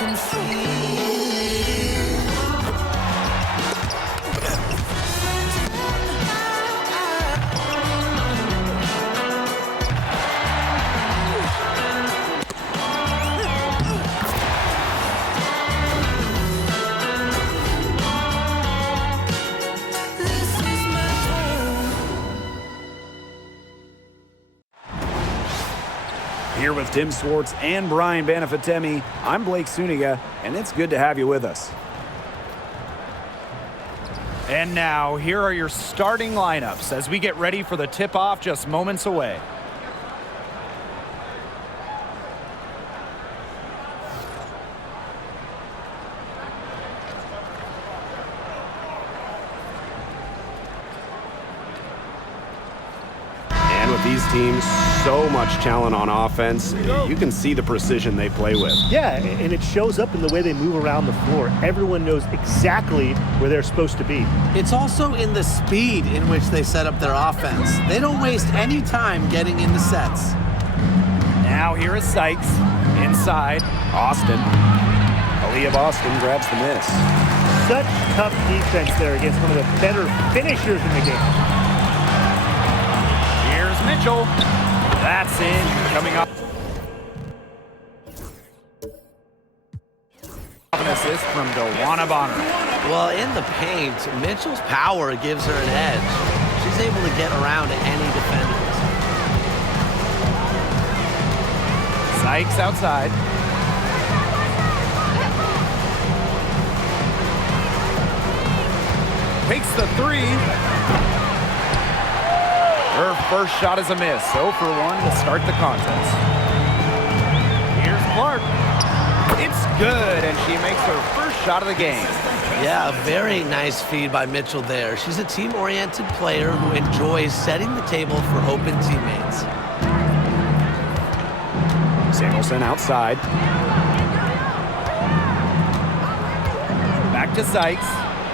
can feel. Here with Tim Swartz and Brian Banafitemi, I'm Blake Suniga, and it's good to have you with us. And now, here are your starting lineups as we get ready for the tip-off just moments away. These teams, so much talent on offense. You can see the precision they play with. Yeah, and it shows up in the way they move around the floor. Everyone knows exactly where they're supposed to be. It's also in the speed in which they set up their offense. They don't waste any time getting into sets. Now here is Sykes. Inside. Austin. Aaliyah Boston grabs the miss. Such tough defense there against one of the better finishers in the game. Mitchell, that's in, coming up. An assist from Dewana Bonner. Well, in the paint, Mitchell's power gives her an edge. She's able to get around any defenders. Sykes outside. Takes the three. Her first shot is a miss, 0 for 1 to start the contest. Here's Clark. It's good, and she makes her first shot of the game. Yeah, a very nice feed by Mitchell there. She's a team-oriented player who enjoys setting the table for open teammates. Samuelson outside. Back to Sykes.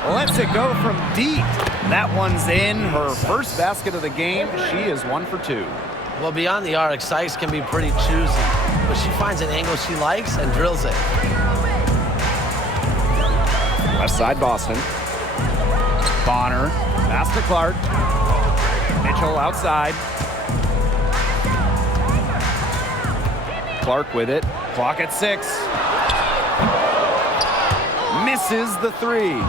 Lets it go from deep. That one's in. Her first basket of the game. She is 1 for 2. Well, beyond the arc, Sykes can be pretty choosy, but she finds an angle she likes and drills it. Left side, Boston. Bonner. Pass to Clark. Mitchell outside. Clark with it. Clock at 6. Misses the 3.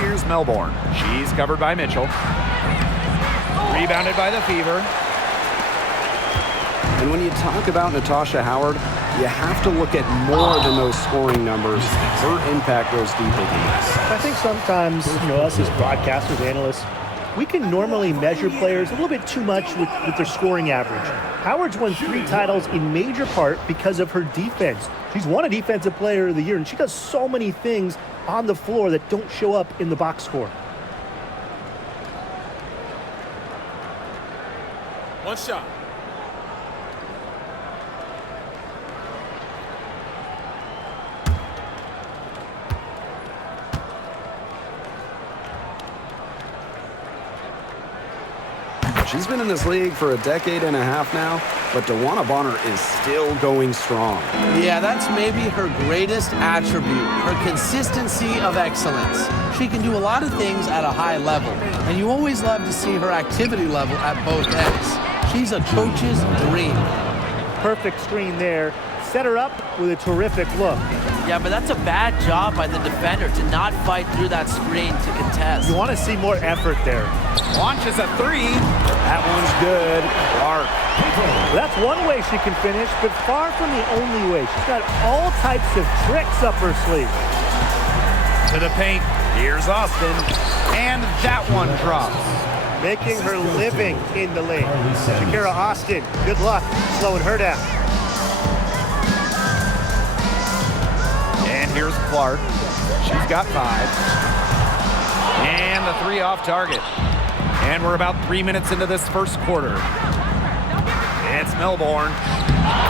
Here's Melbourne. She's covered by Mitchell. Rebounded by the Fever. And when you talk about Natasha Howard, you have to look at more than those scoring numbers. Her impact goes deeper than that. I think sometimes, us as broadcasters, analysts, we can normally measure players a little bit too much with their scoring average. Howard's won 3 titles in major part because of her defense. She's won a Defensive Player of the Year, and she does so many things on the floor that don't show up in the box score. One shot. She's been in this league for a decade and a half now, but Dewana Bonner is still going strong. Yeah, that's maybe her greatest attribute, her consistency of excellence. She can do a lot of things at a high level, and you always love to see her activity level at both ends. She's a coach's dream. Perfect screen there. Set her up with a terrific look. Yeah, but that's a bad job by the defender to not fight through that screen to contest. You want to see more effort there. Launches a 3. That one's good. Clark. Well, that's one way she can finish, but far from the only way. She's got all types of tricks up her sleeve. To the paint. Here's Austin. And that one drops. Making her living in the lane. Shakira Austin, good luck slowing her down. And here's Clark. She's got 5. And the 3 off target. And we're about 3 minutes into this first quarter. It's Melbourne.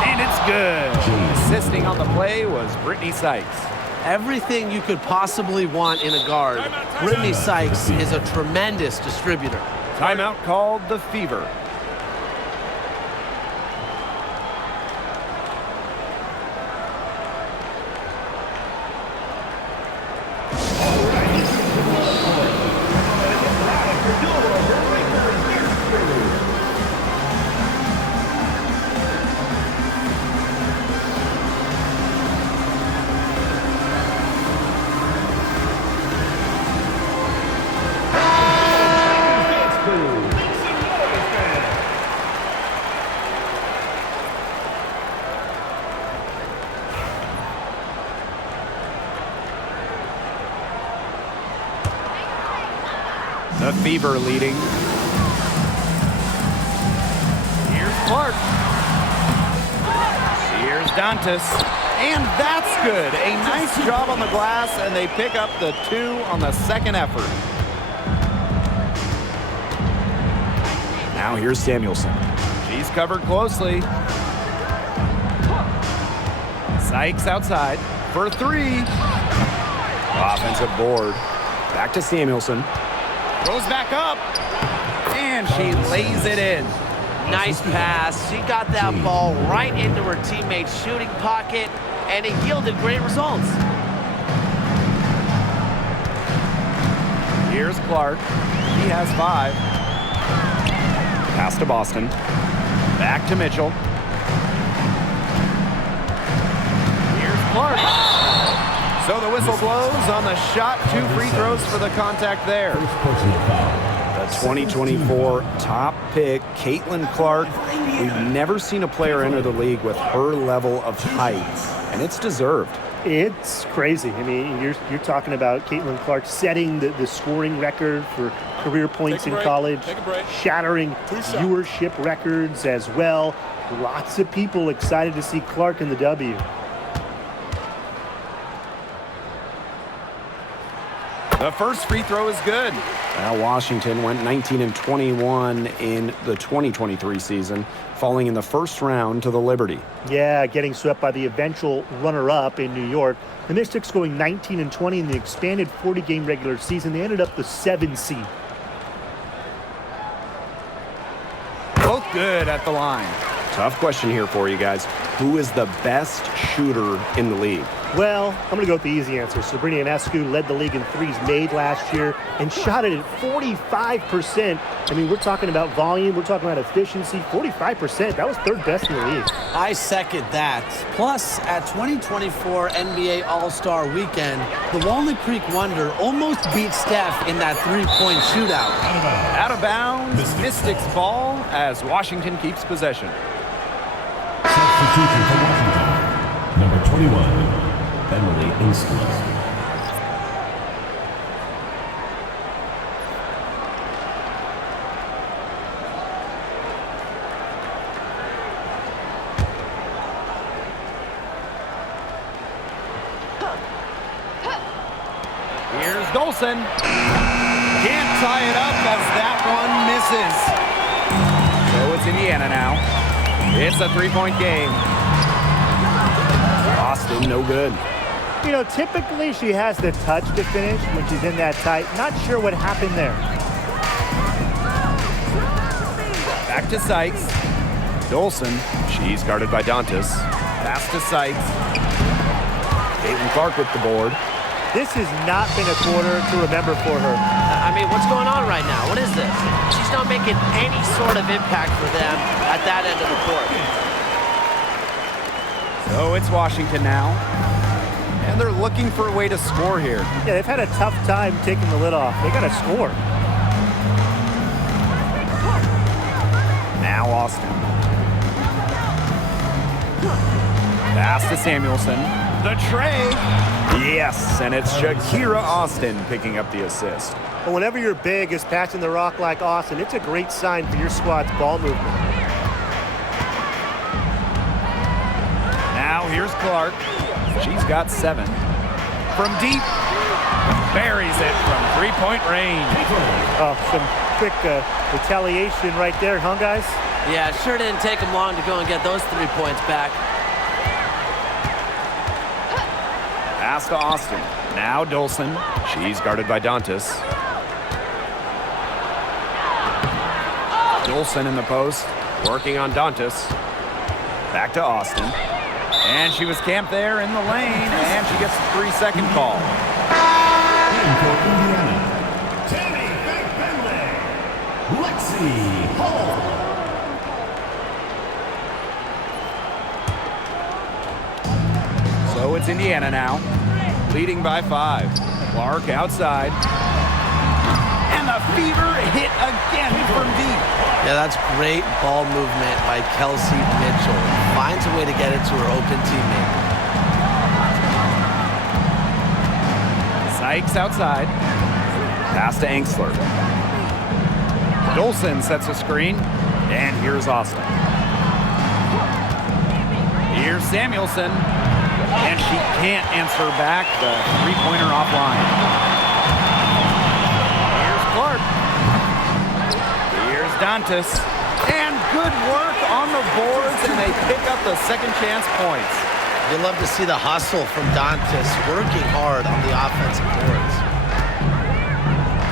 And it's good. Assisting on the play was Brittany Sykes. Everything you could possibly want in a guard. Brittany Sykes is a tremendous distributor. Timeout called the Fever. The Fever leading. Here's Clark. Here's Dantas. And that's good. A nice job on the glass, and they pick up the 2 on the second effort. Now here's Samuelson. She's covered closely. Sykes outside for 3. Offensive board. Back to Samuelson. Goes back up. And she lays it in. Nice pass. She got that ball right into her teammate's shooting pocket, and it yielded great results. Here's Clark. He has 5. Pass to Boston. Back to Mitchell. Here's Clark. So the whistle blows on the shot. 2 free throws for the contact there. The 2024 top pick, Caitlin Clark. We've never seen a player enter the league with her level of height, and it's deserved. It's crazy. I mean, you're talking about Caitlin Clark setting the scoring record for career points in college, shattering viewership records as well. Lots of people excited to see Clark in the W. The first free throw is good. Well, Washington went 19-21 in the 2023 season, falling in the first round to the Liberty. Yeah, getting swept by the eventual runner-up in New York. The Mystics going 19-20 in the expanded 40-game regular season. They ended up the 7th seed. Both good at the line. Tough question here for you guys. Who is the best shooter in the league? Well, I'm going to go with the easy answer. Sabrina Ionescu led the league in threes made last year and shot it at 45%. I mean, we're talking about volume. We're talking about efficiency. 45%. That was 3rd best in the league. I second that. Plus, at 2024 NBA All-Star Weekend, the Walnut Creek Wonder almost beat Steph in that 3-point shootout. Out of bounds. Mystics ball as Washington keeps possession. Substitution for Washington. Number 21. Emily Inskeep. Here's Dolson. Can't tie it up as that one misses. So it's Indiana now. It's a 3-point game. Boston, no good. You know, typically she has the touch to finish when she's in that tight. Not sure what happened there. Back to Sykes. Dolson. She's guarded by Dantas. Pass to Sykes. Caitlin Clark with the board. This has not been a quarter to remember for her. I mean, what's going on right now? What is this? She's not making any sort of impact for them at that end of the court. So it's Washington now. And they're looking for a way to score here. Yeah, they've had a tough time taking the lid off. They got to score. Now Austin. Pass to Samuelson. The tray. Yes, and it's Shakira Austin picking up the assist. But whenever you're big is passing the rock like Austin, it's a great sign for your squad's ball movement. Now here's Clark. She's got 7. From deep, buries it from 3-point range. Oh, some quick retaliation right there, huh, guys? Yeah, it sure didn't take them long to go and get those 3 points back. Pass to Austin. Now Dolson. She's guarded by Dantas. Dolson in the post, working on Dantas. Back to Austin. And she was camped there in the lane, and she gets a 3-second call. And for Indiana, Tammy Finley, Lexi Hall. So it's Indiana now, leading by 5. Clark outside. And the Fever hit again from deep. Yeah, that's great ball movement by Kelsey Mitchell. Finds a way to get it to her open teammate. Sykes outside. Pass to Angsler. Dolson sets a screen, and here's Austin. Here's Samuelson, and she can't answer back the three-pointer offline. Here's Clark. Here's Dantas, and good work on the boards, and they pick up the second chance points. You love to see the hustle from Dantas, working hard on the offensive boards.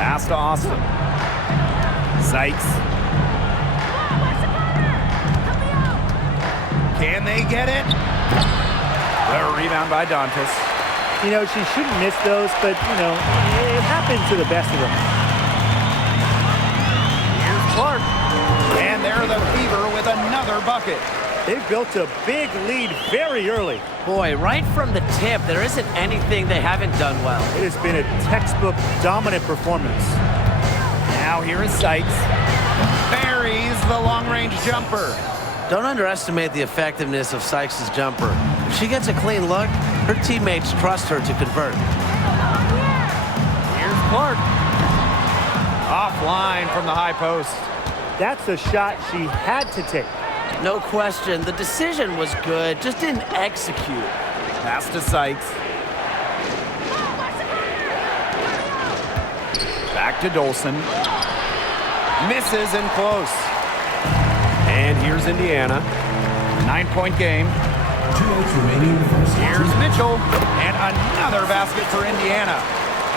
Pass to Austin. Sykes. Can they get it? The rebound by Dantas. You know, she shouldn't miss those, but, you know, it happens to the best of them. Here's Clark. And they're the Fever with another bucket. They've built a big lead very early. Boy, right from the tip, there isn't anything they haven't done well. It has been a textbook dominant performance. Now here is Sykes. Buries the long-range jumper. Don't underestimate the effectiveness of Sykes' jumper. If she gets a clean look, her teammates trust her to convert. Here's Clark. Offline from the high post. That's a shot she had to take. No question, the decision was good, just didn't execute. Pass to Sykes. Back to Dolson. Misses and close. And here's Indiana. 9-point game. 2 minutes remaining in the first. Here's Mitchell. And another basket for Indiana.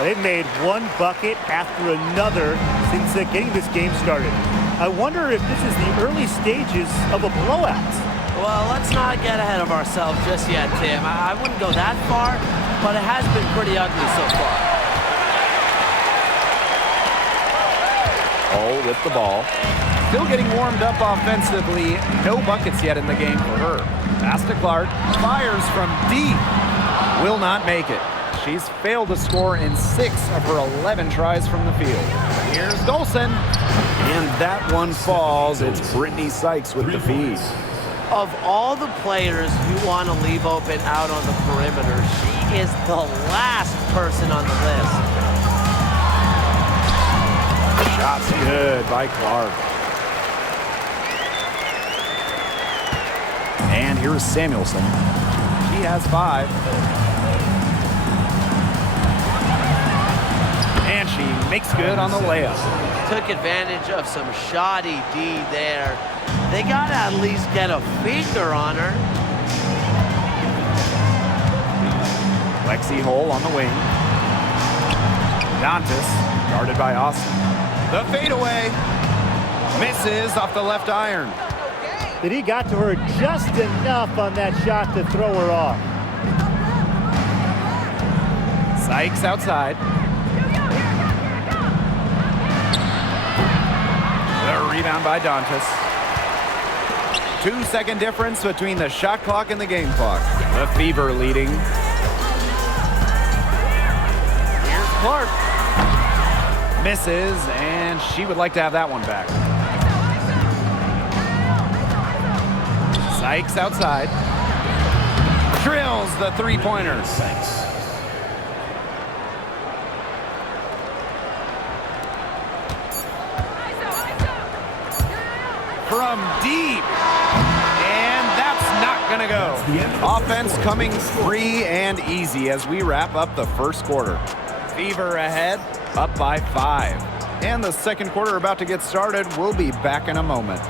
They've made one bucket after another since getting this game started. I wonder if this is the early stages of a blowout. Well, let's not get ahead of ourselves just yet, Tim. I wouldn't go that far, but it has been pretty ugly so far. All with the ball. Still getting warmed up offensively. No buckets yet in the game for her. Pass to Clark. Fires from deep. Will not make it. She's failed to score in 6 of her 11 tries from the field. Here's Dolson. And that one falls. It's Brittany Sykes with the feed. Of all the players you want to leave open out on the perimeter, she is the last person on the list. Shot's good by Clark. And here's Samuelson. She has 5. And she makes good on the layup. Took advantage of some shoddy D there. They got to at least get a finger on her. Lexi Hole on the wing. Dantas, guarded by Austin. The fadeaway. Misses off the left iron. But he got to her just enough on that shot to throw her off. Sykes outside. The rebound by Dantas. 2-second difference between the shot clock and the game clock. The Fever leading. Here's Clark. Misses, and she would like to have that one back. Sykes outside. Drills the three-pointer. From deep. And that's not going to go. Offense coming free and easy as we wrap up the first quarter. Fever ahead, up by 5. And the second quarter about to get started. We'll be back in a moment.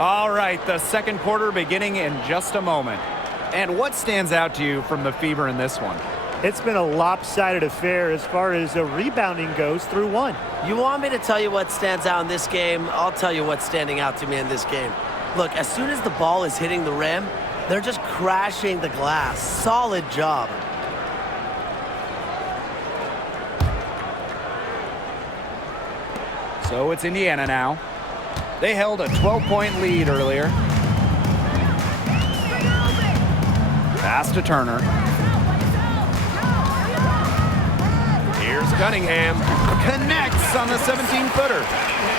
All right, the second quarter beginning in just a moment. And what stands out to you from the Fever in this one? It's been a lopsided affair as far as rebounding goes through one. You want me to tell you what stands out in this game? I'll tell you what's standing out to me in this game. Look, as soon as the ball is hitting the rim, they're just crashing the glass. Solid job. So it's Indiana now. They held a 12-point lead earlier. Pass to Turner. Here's Cunningham. Connects on the 17-footer.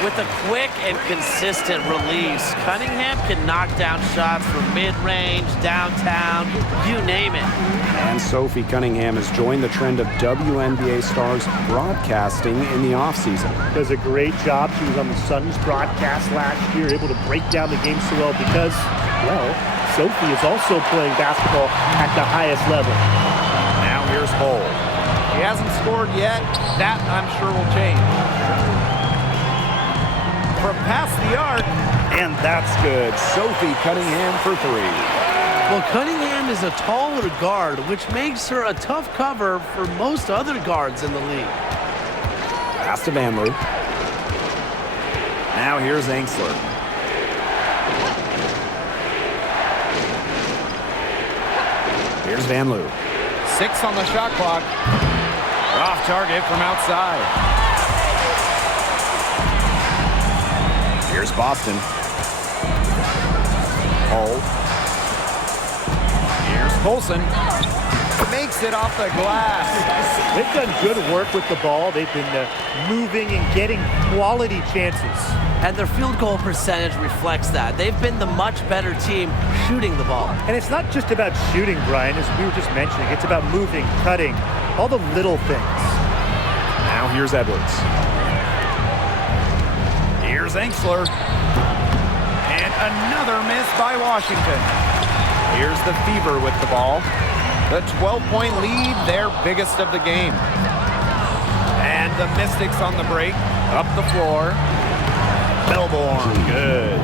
With a quick and consistent release, Cunningham can knock down shots from mid-range, downtown, you name it. And Sophie Cunningham has joined the trend of WNBA stars broadcasting in the offseason. Does a great job. She was on the Suns broadcast last year, able to break down the game so well because, well, Sophie is also playing basketball at the highest level. Now here's Hull. He hasn't scored yet. That, I'm sure, will change. From past the arc, and that's good. Sophie Cunningham for three. Well, Cunningham is a taller guard, which makes her a tough cover for most other guards in the league. Pass to Van Loo. Now here's Angsler. Here's Van Loo. 6 on the shot clock. Off target from outside. Here's Boston. Hull. Here's Colson. Makes it off the glass. They've done good work with the ball. They've been moving and getting quality chances. And their field goal percentage reflects that. They've been the much better team shooting the ball. And it's not just about shooting, Brian, as we were just mentioning. It's about moving, cutting, all the little things. Now here's Edwards. Here's Angsler. And another miss by Washington. Here's the Fever with the ball. The 12-point lead, their biggest of the game. And the Mystics on the break. Up the floor. Melbourne, good.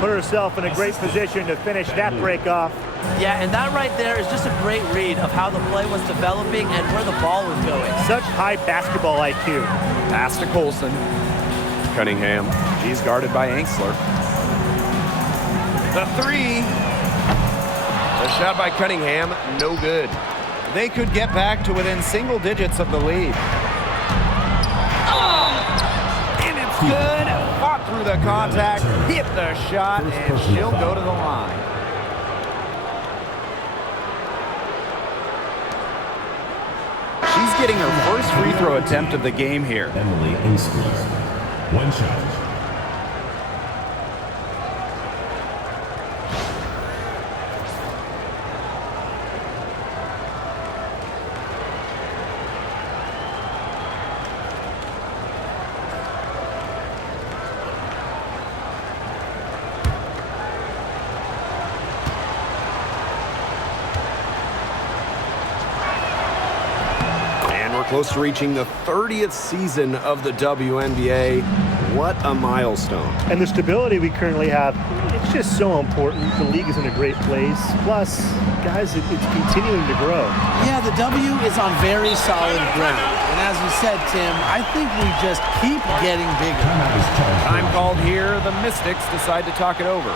Put herself in a great position to finish that break off. Yeah, and that right there is just a great read of how the play was developing and where the ball was going. Such high basketball IQ. Pass to Colson. Cunningham. He's guarded by Angsler. The three. The shot by Cunningham, no good. They could get back to within single digits of the lead. And it's good. Fought through the contact, hit the shot, and she'll go to the line. She's getting her first free throw attempt of the game here. Emily Ainsley. One shot. Close to reaching the 30th season of the WNBA. What a milestone. And the stability we currently have, it's just so important. The league is in a great place. Plus, guys, it's continuing to grow. Yeah, the W is on very solid ground. And as we said, Tim, I think we just keep getting bigger. Time called here. The Mystics decide to talk it over.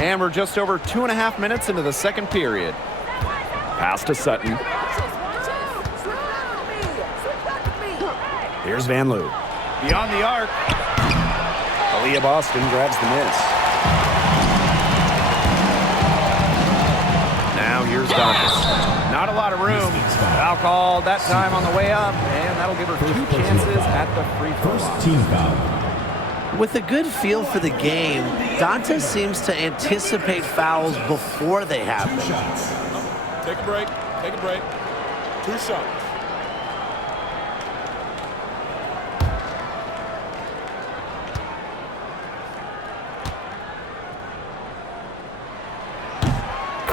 And we're just over 2.5 minutes into the second period. Pass to Sutton. Here's Van Loo. Beyond the arc. Aaliyah Boston grabs the miss. Now Now here's Dantas. Not a lot of room. Foul called that time on the way up, and that'll give her 2 chances at the free throw line. First team foul. With a good feel for the game, Dantas seems to anticipate fouls before they happen. Take a break. Take a break. 2 shots.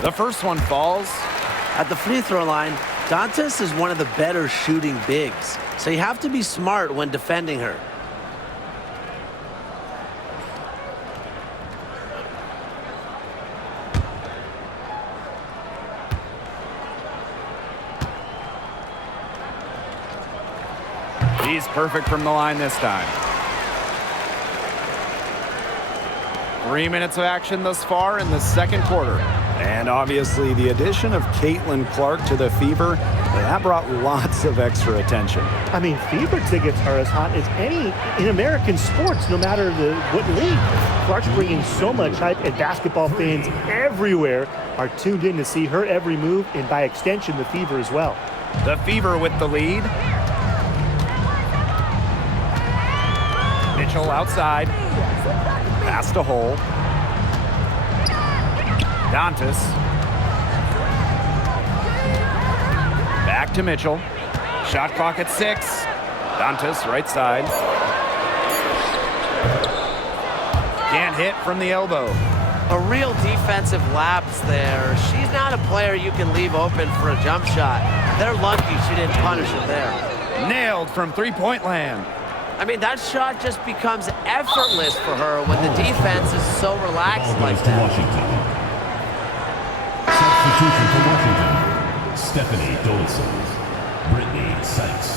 The first one falls. At the free throw line, Dantas is one of the better shooting bigs, so you have to be smart when defending her. He's perfect from the line this time. 3 minutes of action thus far in the second quarter. And obviously the addition of Caitlin Clark to the Fever, that brought lots of extra attention. I mean, Fever tickets are as hot as any in American sports, no matter what league. Clark's bringing so much hype, and basketball fans everywhere are tuned in to see her every move, and by extension, the Fever as well. The Fever with the lead. Mitchell outside. Pass to Hole. Dantas. Back to Mitchell. Shot clock at 6. Dantas, right side. Can't hit from the elbow. A real defensive lapse there. She's not a player you can leave open for a jump shot. They're lucky she didn't punish it there. Nailed from three-point land. I mean, that shot just becomes effortless for her when the defense is so relaxed like To that. Washington. Substitution for Washington. Stephanie Dolson. Brittany Sykes.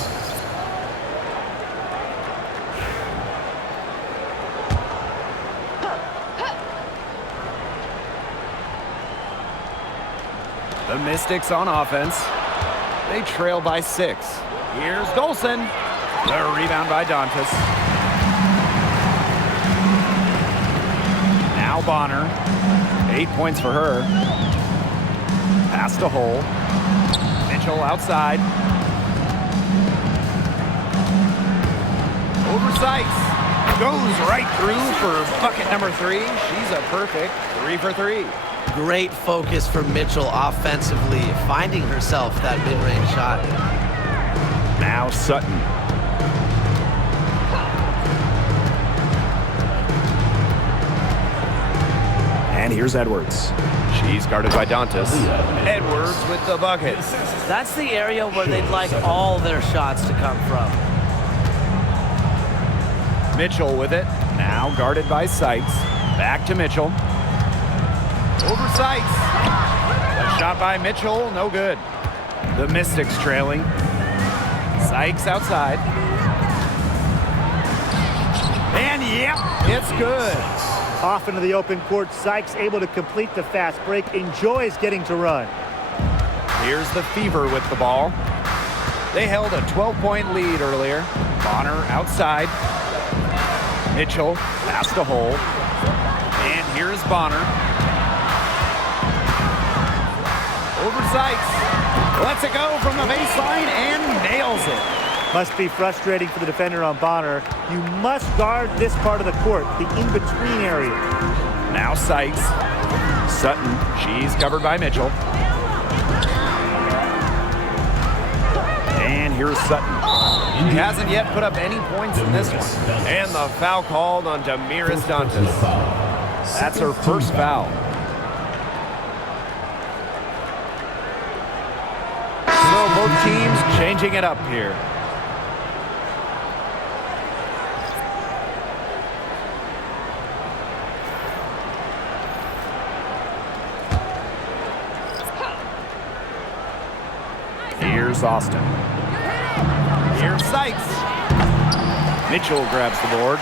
The Mystics on offense. They trail by 6. Here's Dolson. The rebound by Dantas. Now Bonner. 8 points for her. Pass to Hole. Mitchell outside. Over Sykes. Goes right through for bucket number 3. She's a perfect 3 for 3. Great focus for Mitchell offensively, finding herself that mid-range shot. Now Sutton. And here's Edwards. She's guarded by Dantas. Edwards with the bucket. That's the area where they'd like all their shots to come from. Mitchell with it. Now guarded by Sykes. Back to Mitchell. Over Sykes. A shot by Mitchell, no good. The Mystics trailing. Sykes outside. And yep, it's good. Off into the open court, Sykes able to complete the fast break, enjoys getting to run. Here's the Fever with the ball. They held a 12-point lead earlier. Bonner outside. Mitchell, pass to Hole. And here's Bonner. Over Sykes. Lets it go from the baseline and nails it. Must be frustrating for the defender on Bonner. You must guard this part of the court, the in-between area. Now Sykes. Sutton, she's covered by Mitchell. And here's Sutton. He hasn't yet put up any points in this one. And the foul called on Damiris Dantas. That's her first foul. So both teams changing it up here. Here's Austin. Here's Sykes. Mitchell grabs the board.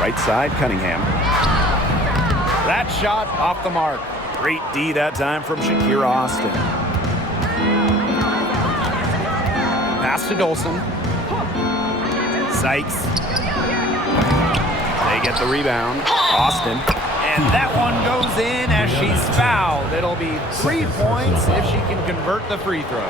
Right side, Cunningham. That shot off the mark. Great D that time from Shakira Austin. Pass to Dolson. Sykes. They get the rebound. Austin. And that one goes in as she's fouled. It'll be 3 points if she can convert the free throw.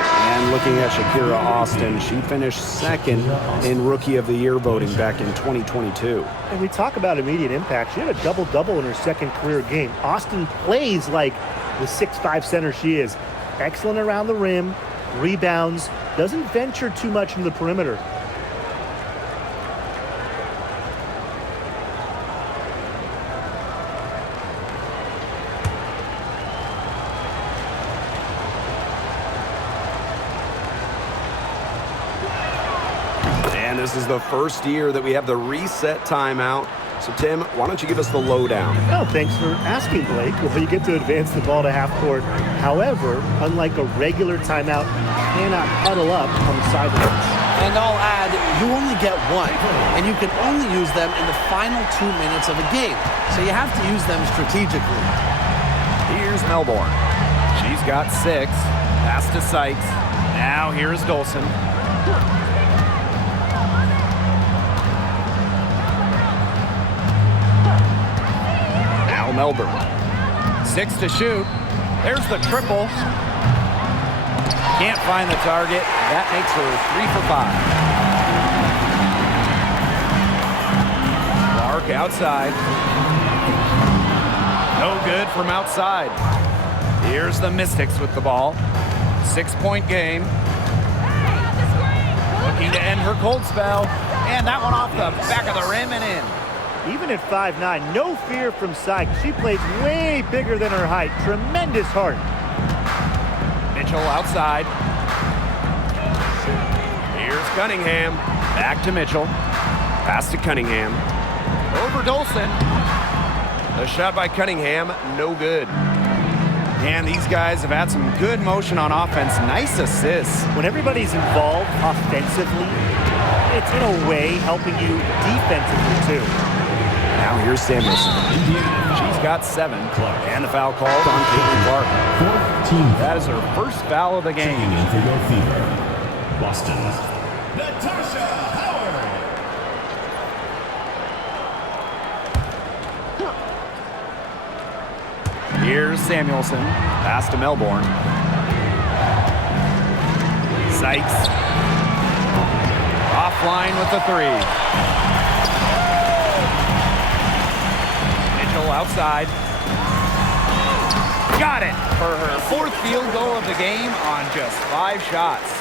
And looking at Shakira Austin, she finished second in Rookie of the Year voting back in 2022. And we talk about immediate impact. She had a double-double in her second career game. Austin plays like the 6'5" center she is. Excellent around the rim, rebounds, doesn't venture too much into the perimeter. And this is the first year that we have the reset timeout. So, Tim, why don't you give us the lowdown? Oh, thanks for asking, Blake. Well, you get to advance the ball to half court. However, unlike a regular timeout, you cannot huddle up on the sidelines. And I'll add, you only get one, and you can only use them in the final 2 minutes of a game. So you have to use them strategically. Here's Melbourne. She's got 6. Pass to Sykes. Now here's Dolson. Now Melbourne. 6 to shoot. There's the triple. Can't find the target. That makes her 3 for 5. Clark outside. No good from outside. Here's the Mystics with the ball. 6-point game. Looking to end her cold spell. And that one off the back of the rim and in. Even at 5'9", no fear from Sykes. She plays way bigger than her height. Tremendous heart. Mitchell outside. Here's Cunningham. Back to Mitchell. Pass to Cunningham. Over Dolson. The shot by Cunningham, no good. And these guys have had some good motion on offense. Nice assists. When everybody's involved offensively, it's in a way helping you defensively too. Now here's Samuelson. She's got 7. And the foul called on Caitlin Clark. 14. That is her first foul of the game. Checking in for your fever. Boston. Natasha Howard. Here's Samuelson. Pass to Melbourne. Sykes. Offline with the 3. Mitchell outside. Got it for her 4th field goal of the game on just 5 shots.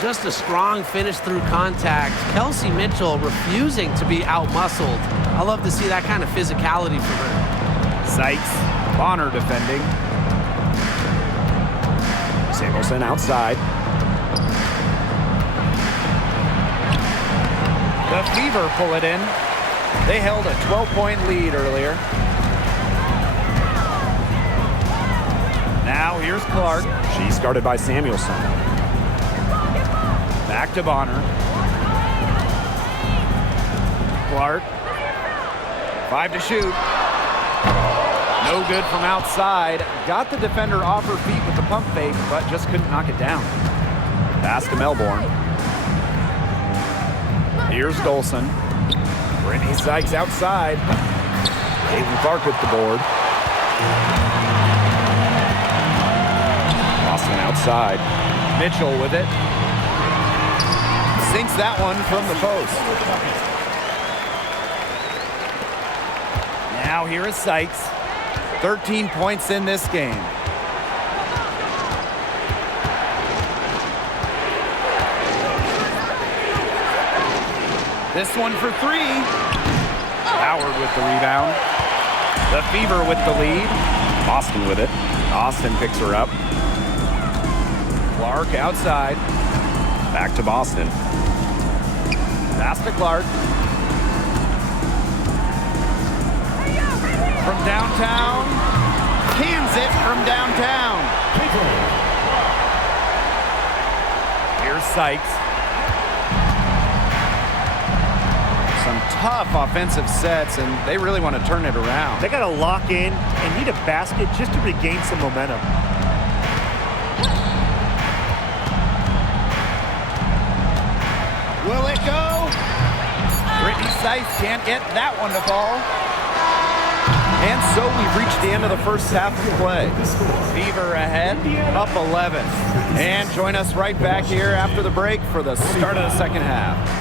Just a strong finish through contact. Kelsey Mitchell refusing to be out-muscled. I love to see that kind of physicality from her. Sykes, Bonner defending. Samuelson outside. The Fever pull it in. They held a 12-point lead earlier. Now here's Clark. She's guarded by Samuelson. Back to Bonner. Clark. 5 to shoot. No good from outside. Got the defender off her feet with the pump fake, but just couldn't knock it down. Pass to Melbourne. Here's Dolson. Brittany Sykes outside. Caitlin Clark with the board. Austin outside. Mitchell with it. Sinks that one from the post. Now here is Sykes. 13 points in this game. This one for 3. Howard with the rebound. The Fever with the lead. Austin with it. Austin picks her up. Clark outside. Back to Boston. Pass to Clark. From downtown. Cans it from downtown. Here's Sykes. Some tough offensive sets, and they really want to turn it around. They got to lock in and need a basket just to regain some momentum. Will it go? Katie Seiss can't get that one to fall. And so we've reached the end of the first half of play. Beaver ahead, up 11. And join us right back here after the break for the start of the second half.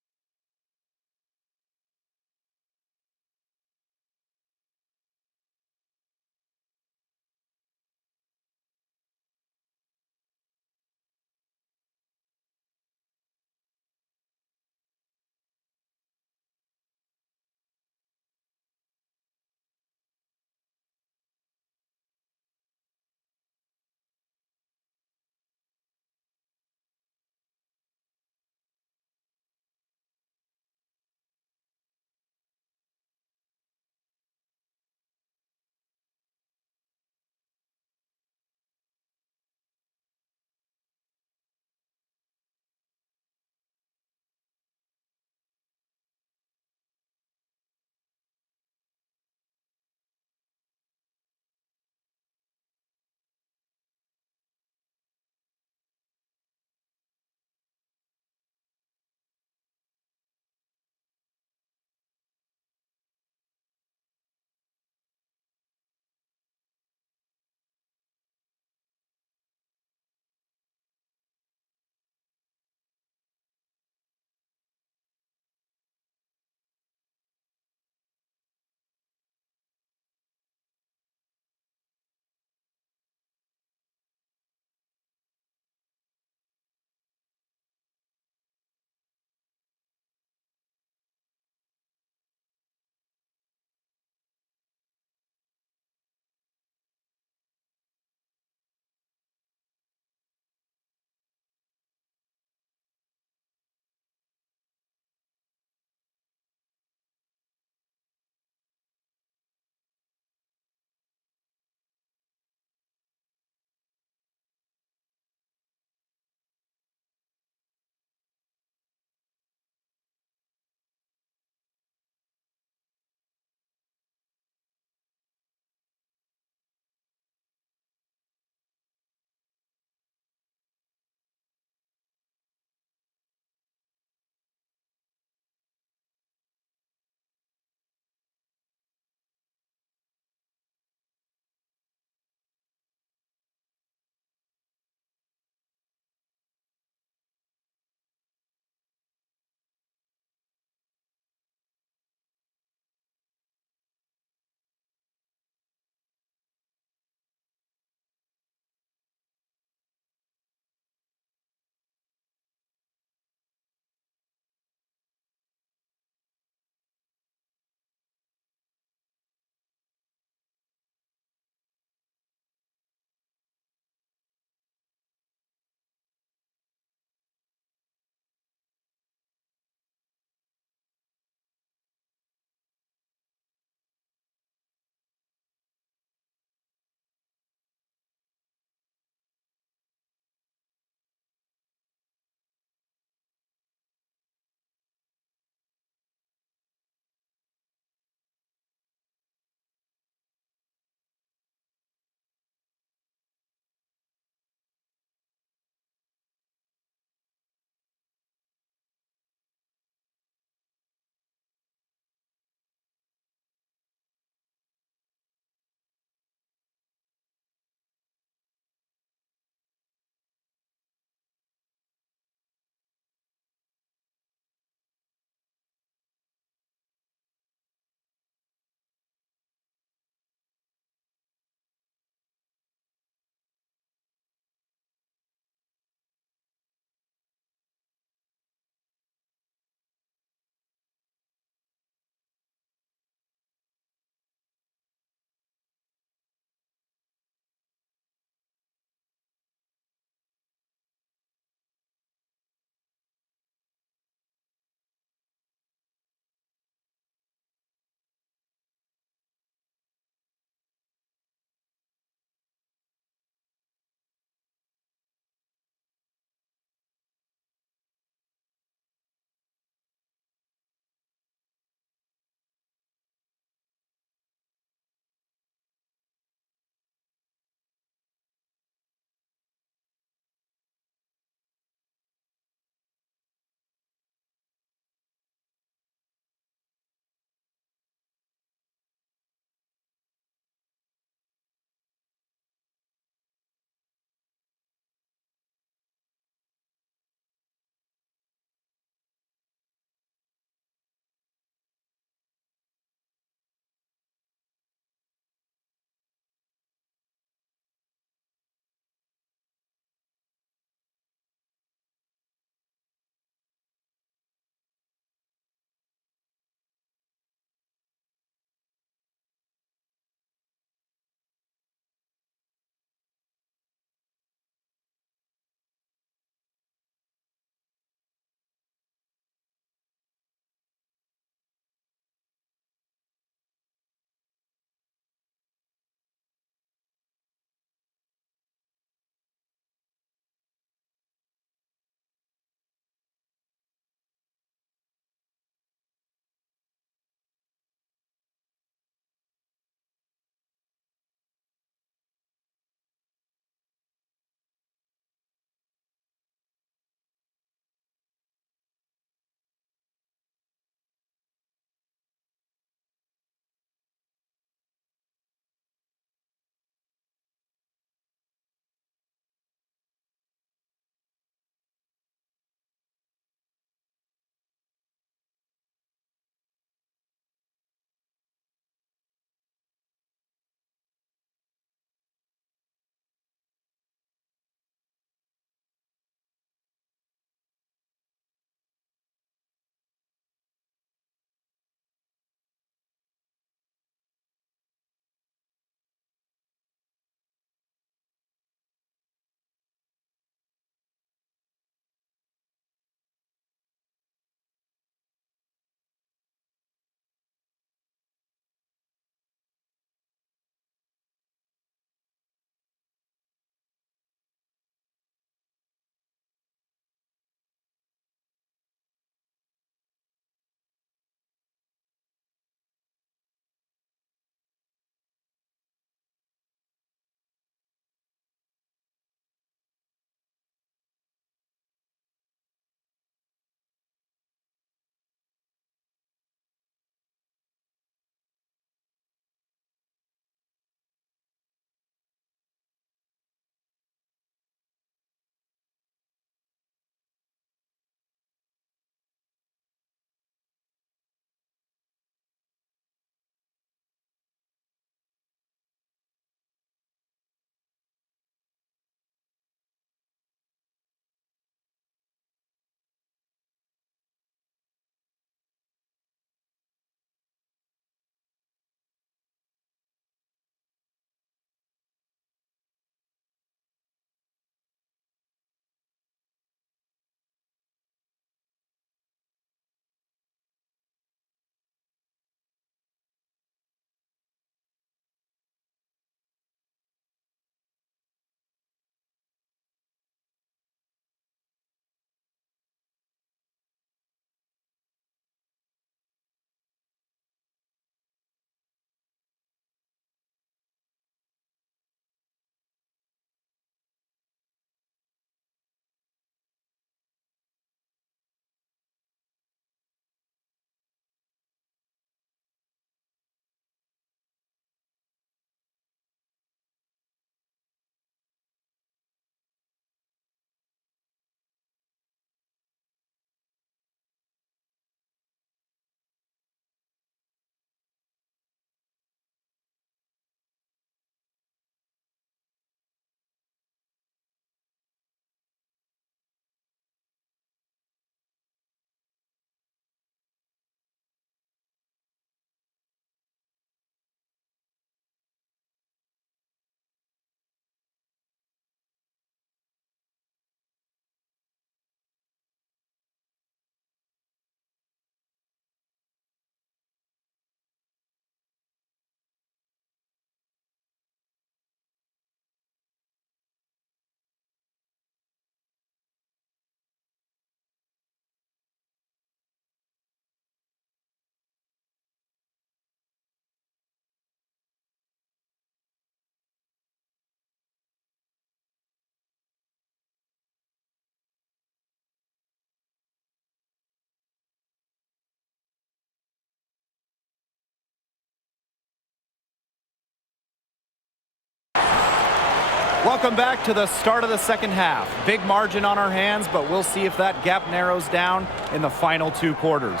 Welcome back to the start of the second half. Big margin on our hands, but we'll see if that gap narrows down in the final 2 quarters.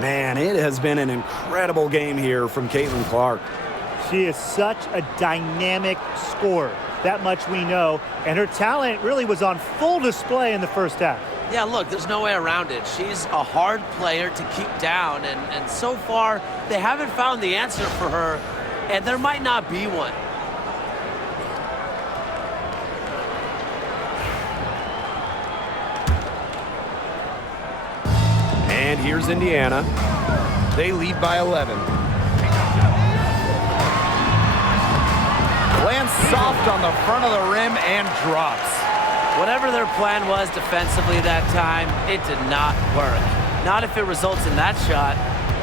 Man, it has been an incredible game here from Caitlin Clark. She is such a dynamic scorer. That much we know. And her talent really was on full display in the first half. Yeah, look, there's no way around it. She's a hard player to keep down, and so far, they haven't found the answer for her, and there might not be one. And here's Indiana. They lead by 11. Lands soft on the front of the rim and drops. Whatever their plan was defensively that time, it did not work. Not if it results in that shot.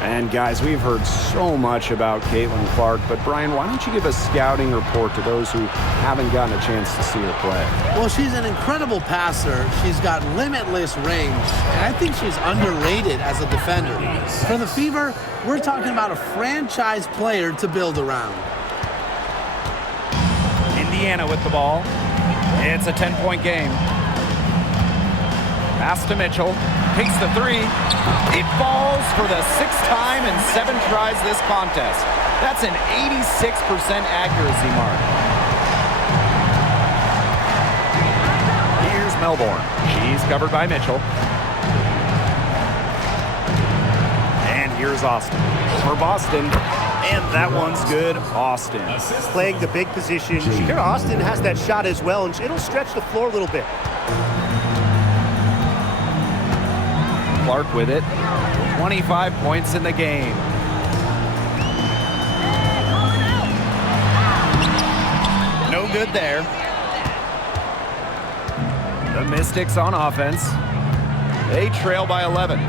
And guys, we've heard so much about Caitlin Clark, but Brian, why don't you give a scouting report to those who haven't gotten a chance to see her play? Well, she's an incredible passer. She's got limitless range, and I think she's underrated as a defender. For the Fever, we're talking about a franchise player to build around. Indiana with the ball. It's a 10-point game. Pass to Mitchell. Takes the 3. It falls for the 6th time in 7 tries this contest. That's an 86% accuracy mark. Here's Melbourne. She's covered by Mitchell. And here's Austin for Boston. And that one's good. Austin. Playing the big position. Shakira Austin has that shot as well, and it'll stretch the floor a little bit. Clark with it. 25 points in the game. No good there. The Mystics on offense. They trail by 11.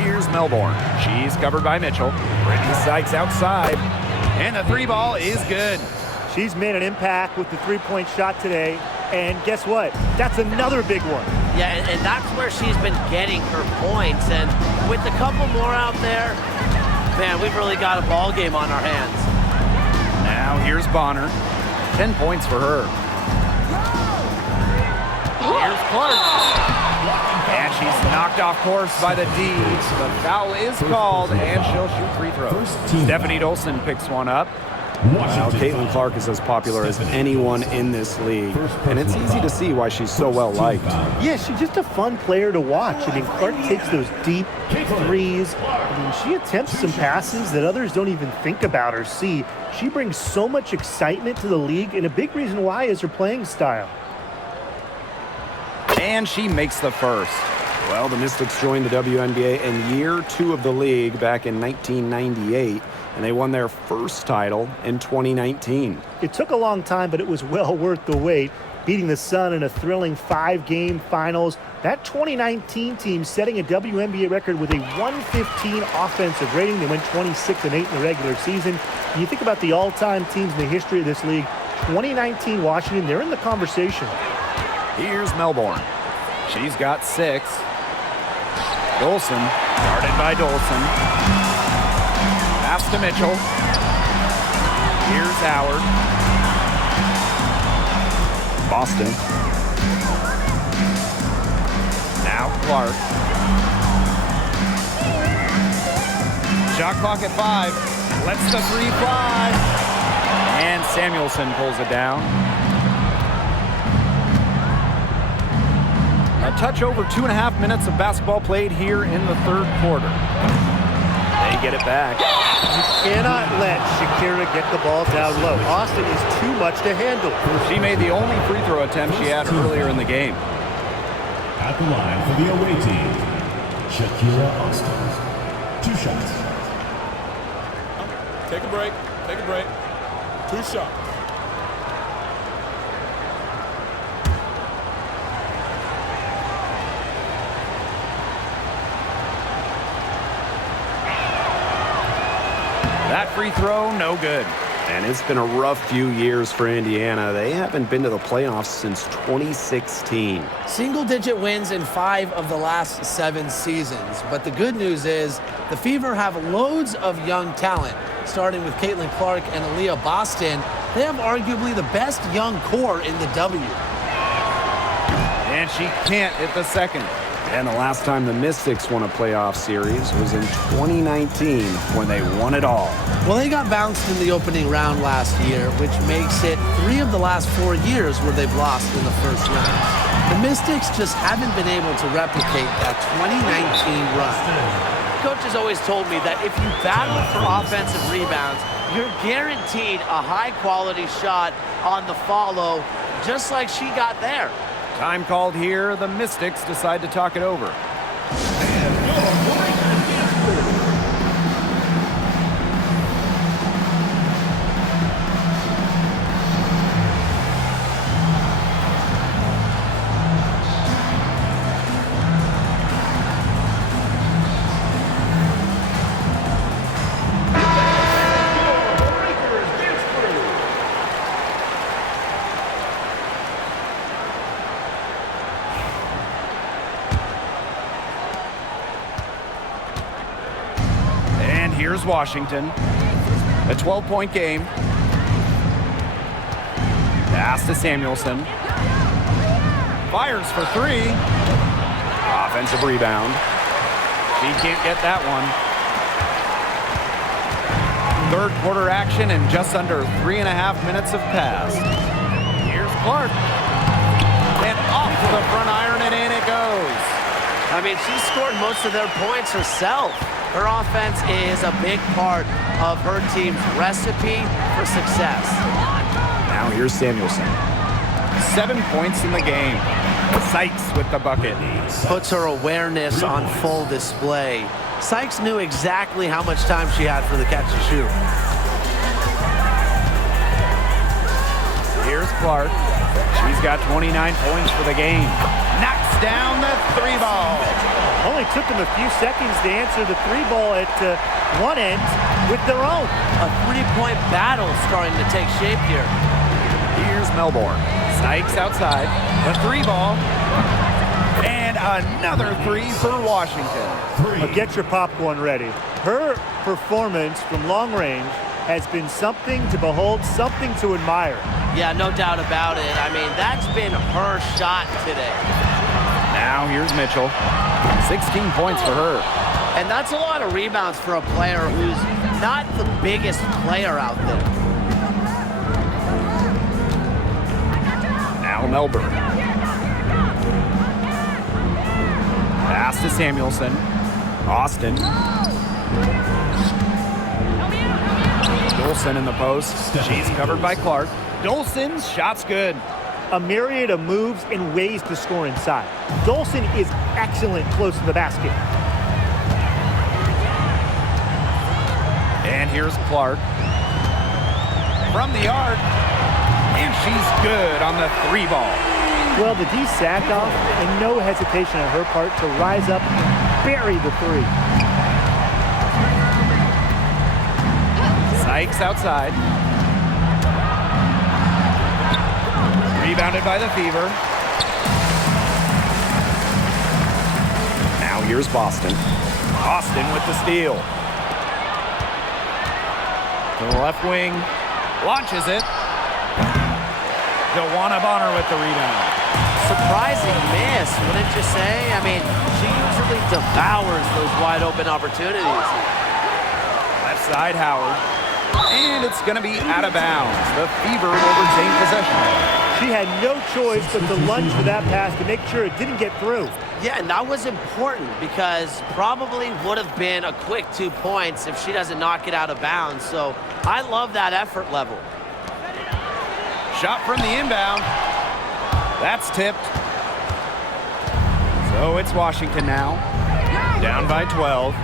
Here's Melbourne. She's covered by Mitchell. Brittany Sykes outside. And the 3 ball is good. She's made an impact with the three-point shot today. And guess what? That's another big one. Yeah, and that's where she's been getting her points. And with a couple more out there, man, we've really got a ball game on our hands. Now here's Bonner. 10 points for her. Here's Clark. And she's knocked off course by the D. The foul is called, and she'll shoot free throws. Stephanie Dolson picks one up. Well, Caitlin Clark is as popular as anyone in this league, and it's easy to see why she's so well liked. Yeah, she's just a fun player to watch. I mean, Clark takes those deep threes. I mean, she attempts some passes that others don't even think about or see. She brings so much excitement to the league, and a big reason why is her playing style. And she makes the first. Well, the Mystics joined the WNBA in year 2 of the league back in 1998, and they won their first title in 2019. It took a long time, but it was well worth the wait, beating the Sun in a thrilling 5-game finals. That 2019 team setting a WNBA record with a 115 offensive rating. They went 26-8 in the regular season. And you think about the all-time teams in the history of this league, 2019 Washington, they're in the conversation. Here's Melbourne. She's got 6. Dolson, guarded by Dolson. Pass to Mitchell. Here's Howard. Boston. Now Clark. Shot clock at 5. Lets the 3 fly. And Samuelson pulls it down. A touch over 2.5 minutes of basketball played here in the third quarter. They get it back. You cannot let Shakira get the ball down low. Austin is too much to handle. She made the only free throw attempt she had earlier in the game. At the line for the away team, Shakira Austin. 2 shots. Take a break. Take a break. 2 shots. That free throw, no good. And it's been a rough few years for Indiana. They haven't been to the playoffs since 2016. Single-digit wins in 5 of the last 7 seasons. But the good news is the Fever have loads of young talent. starting with Caitlin Clark and Aaliyah Boston, they have arguably the best young core in the W. And she can't hit the second. And the last time the Mystics won a playoff series was in 2019 when they won it all. Well, they got bounced in the opening round last year, which makes it 3 of the last 4 years where they've lost in the first round. The Mystics just haven't been able to replicate that 2019 run. Coach has always told me that if you battle for offensive rebounds, you're guaranteed a high-quality shot on the follow, just like she got there. Time called here. The Mystics decide to talk it over. Here's Washington. A 12-point game. Pass to Samuelson. Fires for 3. Offensive rebound. She can't get that one. Third quarter action and just under 3.5 minutes have passed. Here's Clark. And off to the front iron and in it goes. I mean, she scored most of their points herself. Her offense is a big part of her team's recipe for success. Now here's Samuelson. 7 points in the game. Sykes with the bucket. Puts her awareness on full display. Sykes knew exactly how much time she had for the catch and shoot. Here's Clark. She's got 29 points for the game. Knocks down the 3-ball. Only took them a few seconds to answer the 3-ball at one end with their own. A 3-point battle starting to take shape here. Here's Melbourne. Sykes outside. The 3-ball. And another 3 for Washington. But get your popcorn ready. Her performance from long range has been something to behold, something to admire. Yeah, no doubt about it. I mean, that's been her shot today. Now here's Mitchell. 16 points for her. And that's a lot of rebounds for a player who's not the biggest player out there. Now Melbourne. Pass to Samuelson. Austin. Dolson in the post. She's covered by Clark. Dolson's shot's good. A myriad of moves and ways to score inside. Dolson is excellent close to the basket. And here's Clark. From the arc. And she's good on the 3-ball. Well, the D sacked off, and no hesitation on her part to rise up and bury the 3. Sykes outside. Rebounded by the Fever. Now here's Boston. Austin with the steal. To the left wing. Launches it. Dewana Bonner with the rebound. Surprising miss, wouldn't you say? I mean, she usually devours those wide open opportunities. Left side, Howard. And it's going to be out of bounds. The Fever will retain possession. She had no choice but to lunge for that pass to make sure it didn't get through. Yeah, and that was important because probably would have been a quick 2 points if she doesn't knock it out of bounds. So I love that effort level. Shot from the inbound. That's tipped. So it's Washington now. Down by 12.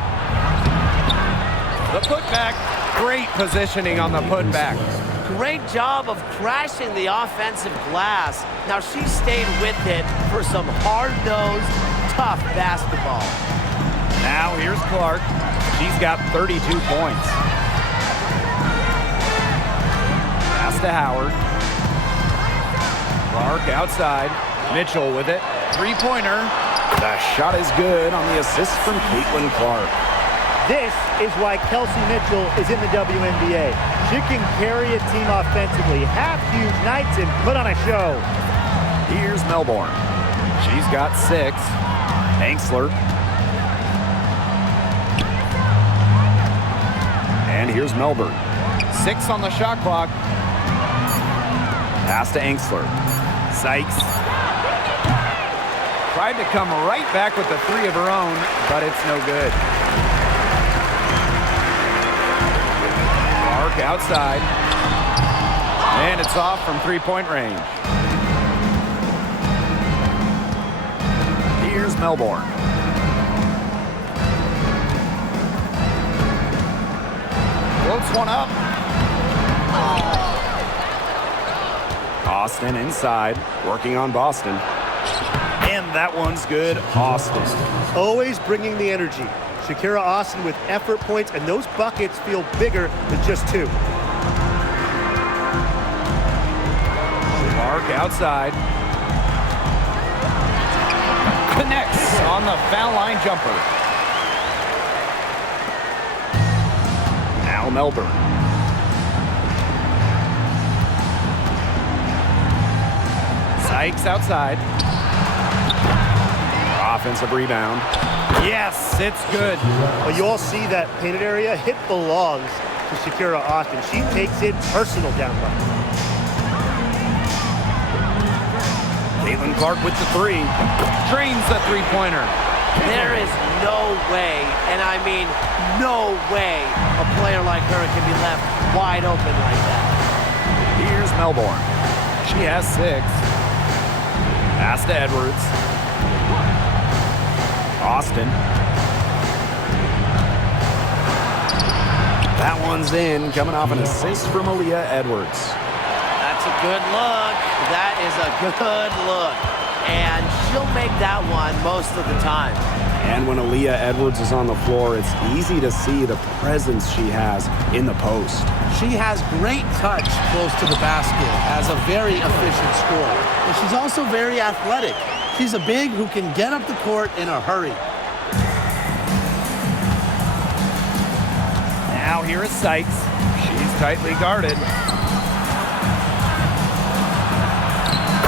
The putback. Great positioning on the putback. Great job of crashing the offensive glass. Now she stayed with it for some hard-nosed, tough basketball. Now here's Clark. She's got 32 points. Pass to Howard. Clark outside. Mitchell with it. 3-pointer. The shot is good on the assist from Caitlin Clark. This is why Kelsey Mitchell is in the WNBA. She can carry a team offensively, have huge nights, and put on a show. Here's Melbourne. She's got 6. Angsler. And here's Melbourne. 6 on the shot clock. Pass to Angsler. Sykes. Tried to come right back with the 3 of her own, but it's no good. Clark outside. And it's off from three-point range. Here's Melbourne. Floats one up. Austin inside, working on Boston. And that one's good. Austin. Always bringing the energy. Shakira Austin with effort points, and those buckets feel bigger than just 2. Clark outside. Connects on the foul line jumper. Now Melbourne. Sykes outside. Offensive rebound. Yes, it's good. Well, you all see that painted area? It belongs to Shakira Austin. She takes it personal down low. Caitlin Clark with the 3. Drains the three-pointer. There is no way, and I mean no way, a player like her can be left wide open like that. Here's Melbourne. She has 6. Pass to Edwards. Austin. That one's in, coming off an assist from Aaliyah Edwards. That's a good look. That is a good look. And she'll make that one most of the time. And when Aaliyah Edwards is on the floor, it's easy to see the presence she has in the post. She has great touch close to the basket, has a very efficient scorer. And she's also very athletic. She's a big who can get up the court in a hurry. Now here is Sykes. She's tightly guarded.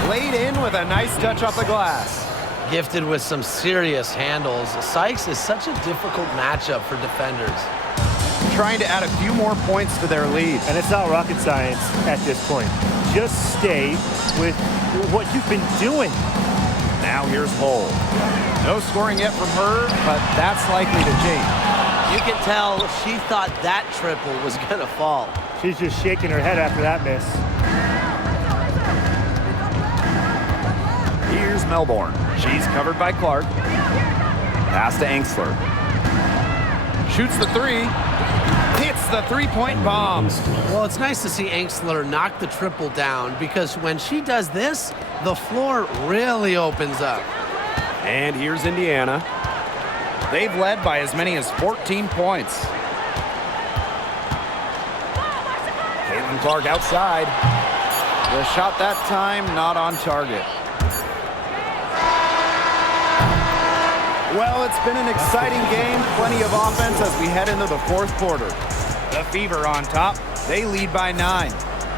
Laid in with a nice touch off the glass. Gifted with some serious handles. Sykes is such a difficult matchup for defenders. Trying to add a few more points to their lead. And it's not rocket science at this point. Just stay with what you've been doing. Now here's Hull. No scoring yet from her, but that's likely to change. You can tell she thought that triple was going to fall. She's just shaking her head after that miss. Here's Melbourne. She's covered by Clark. Pass to Angsler. Shoots the 3. Hits the three-point bomb. Well, it's nice to see Angsler knock the triple down because when she does this, the floor really opens up. And here's Indiana. They've led by as many as 14 points. Caitlin Clark outside. The shot that time not on target. Well, it's been an exciting game. Plenty of offense as we head into the 4th quarter. The Fever on top. They lead by 9.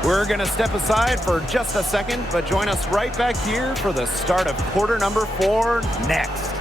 We're going to step aside for just a second, but join us right back here for the start of quarter number 4 next.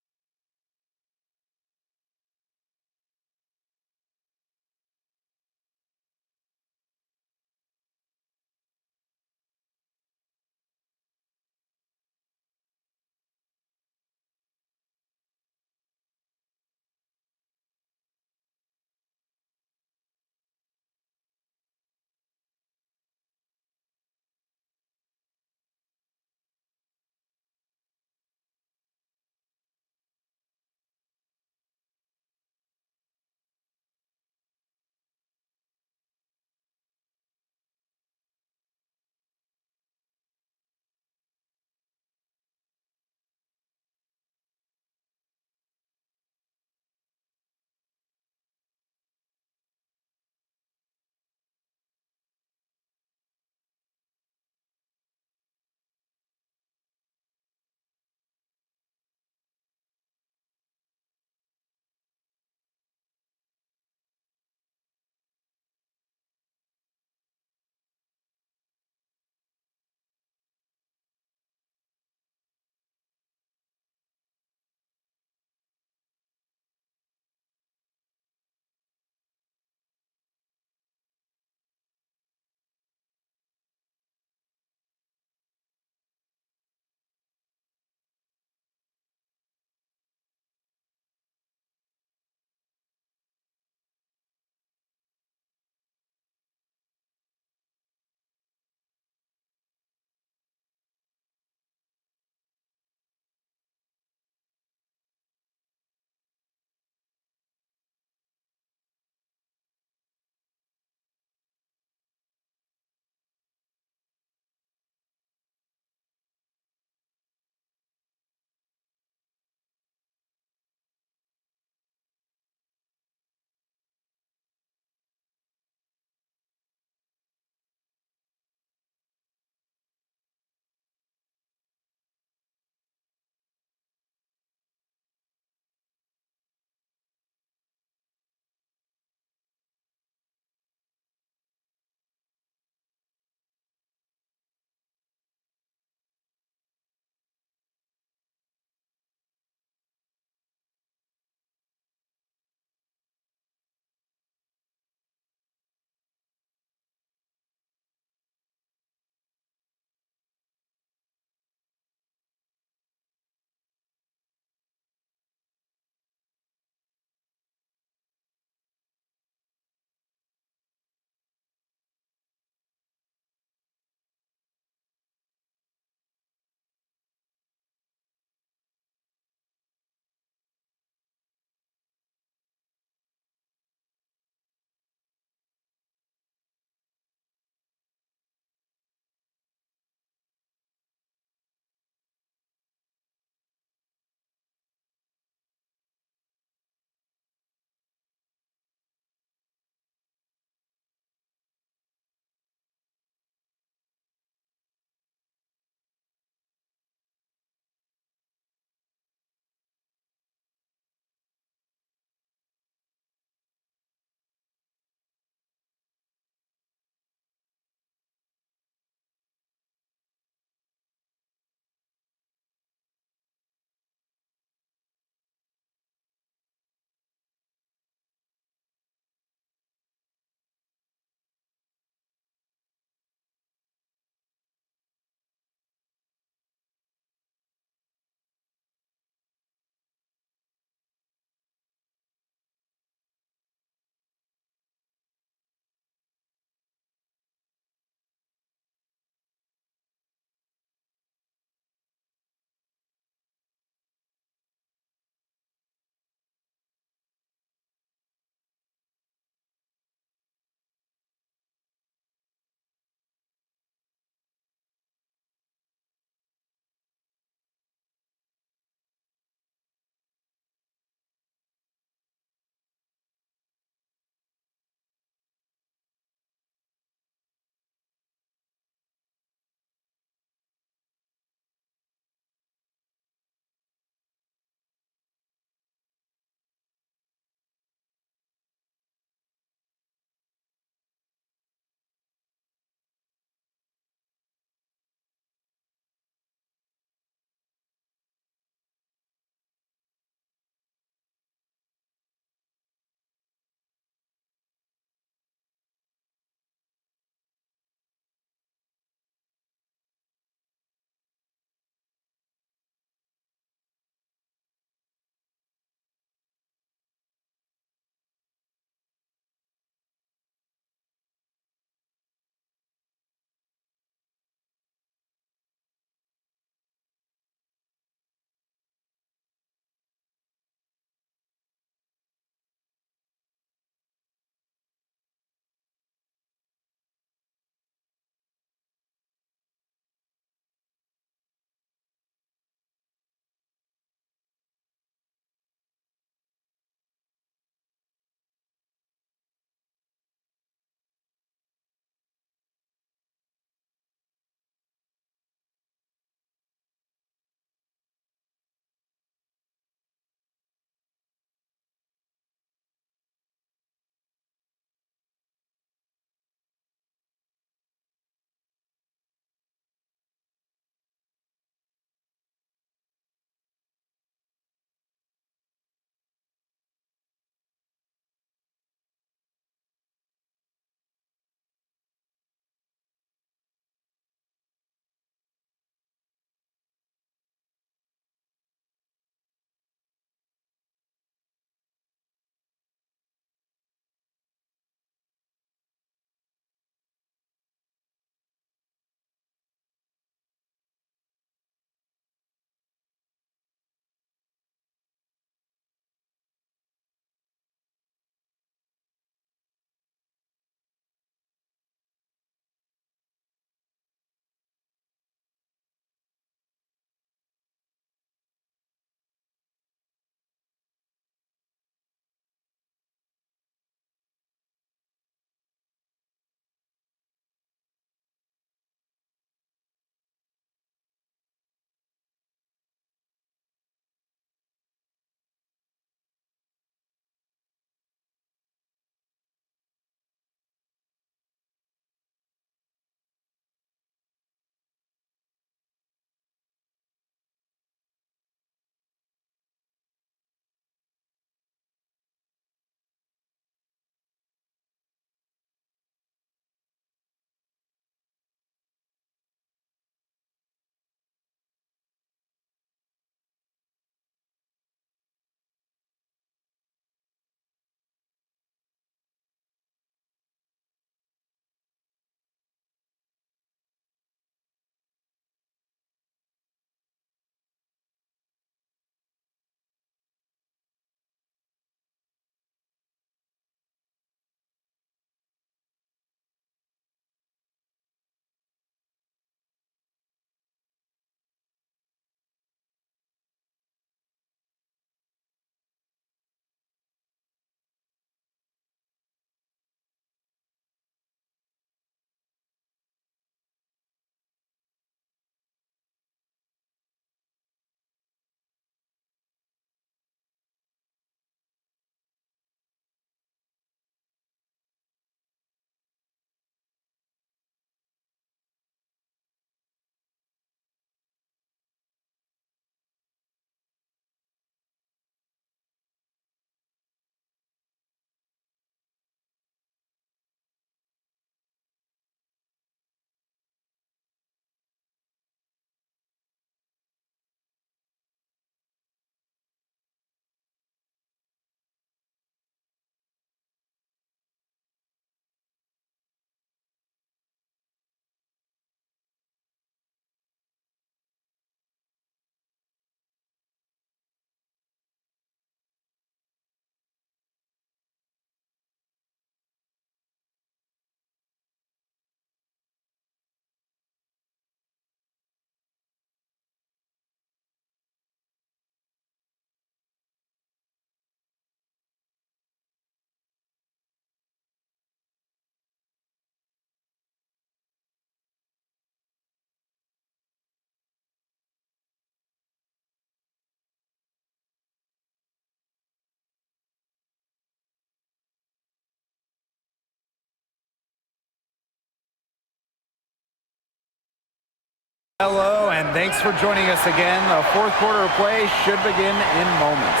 Hello, and thanks for joining us again. The fourth quarter of play should begin in moments.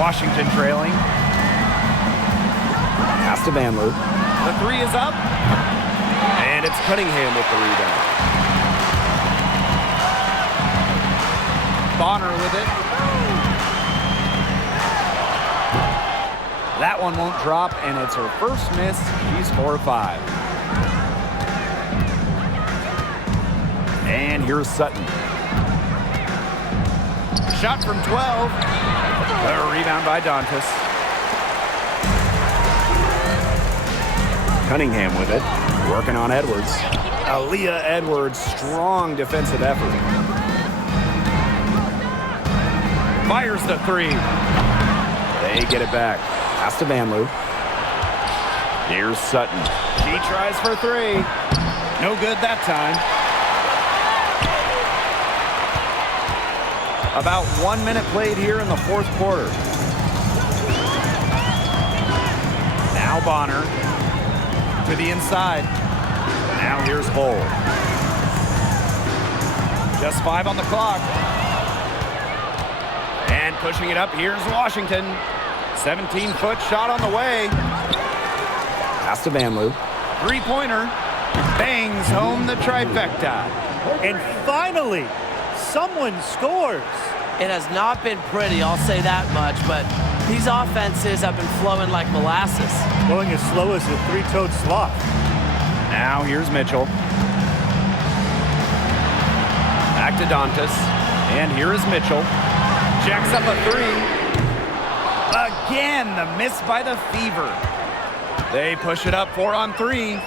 Washington trailing. Pass to Van Loo. The three is up. And it's Cunningham with the rebound. Bonner with it. That one won't drop, and it's her first miss. She's 4 of 5. And here's Sutton. Shot from 12. A rebound by Dantas. Cunningham with it. Working on Edwards. Aaliyah Edwards, strong defensive effort. Fires the three. They get it back. Pass to Van Loo. Here's Sutton. She tries for three. No good that time. About 1 minute played here in the fourth quarter. Now Bonner to the inside. Now here's Hull. Just 5 on the clock. And pushing it up, here's Washington. 17-foot shot on the way. Pass to Van Loo. Three-pointer. Bangs home the trifecta. And finally, someone scores. It has not been pretty, I'll say that much, but these offenses have been flowing like molasses. Going as slow as a three-toed sloth. Now here's Mitchell. Back to Dantas. And here is Mitchell. Jacks up a three. Again, the miss by the Fever. They push it up 4 on 3.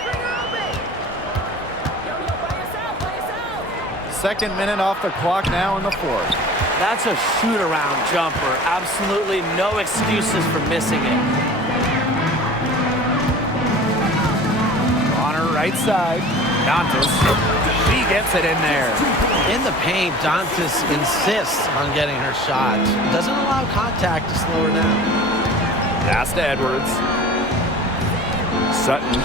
Second minute off the clock now in the fourth. That's a shoot-around jumper. Absolutely no excuses for missing it. On her right side, Dantas. She gets it in there. In the paint, Dantas insists on getting her shot. Doesn't allow contact to slow her down. Pass to Edwards. Sutton.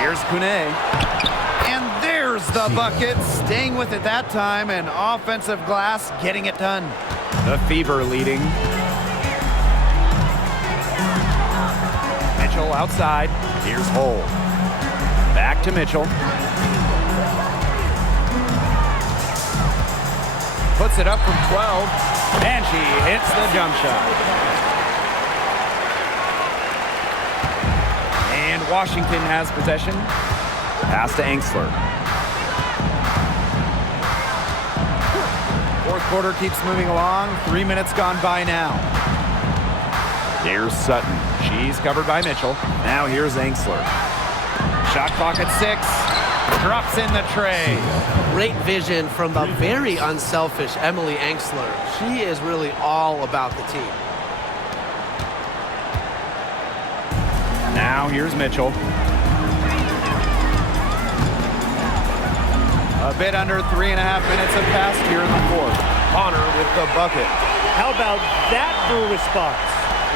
Here's Kune. And there's the bucket. Staying with it that time, and offensive glass getting it done. The Fever leading. Mitchell outside. Here's Hull. Back to Mitchell. Puts it up from 12, and she hits the jump shot. And Washington has possession. Pass to Angsler. Fourth quarter keeps moving along. 3 minutes gone by now. Here's Sutton. She's covered by Mitchell. Now here's Angsler. Shot clock at 6. Drops in the tray. Great vision from the very unselfish Emily Angsler. She is really all about the team. Now here's Mitchell. A bit under 3.5 minutes have passed here in the fourth. Bonner with the bucket. How about that for a response?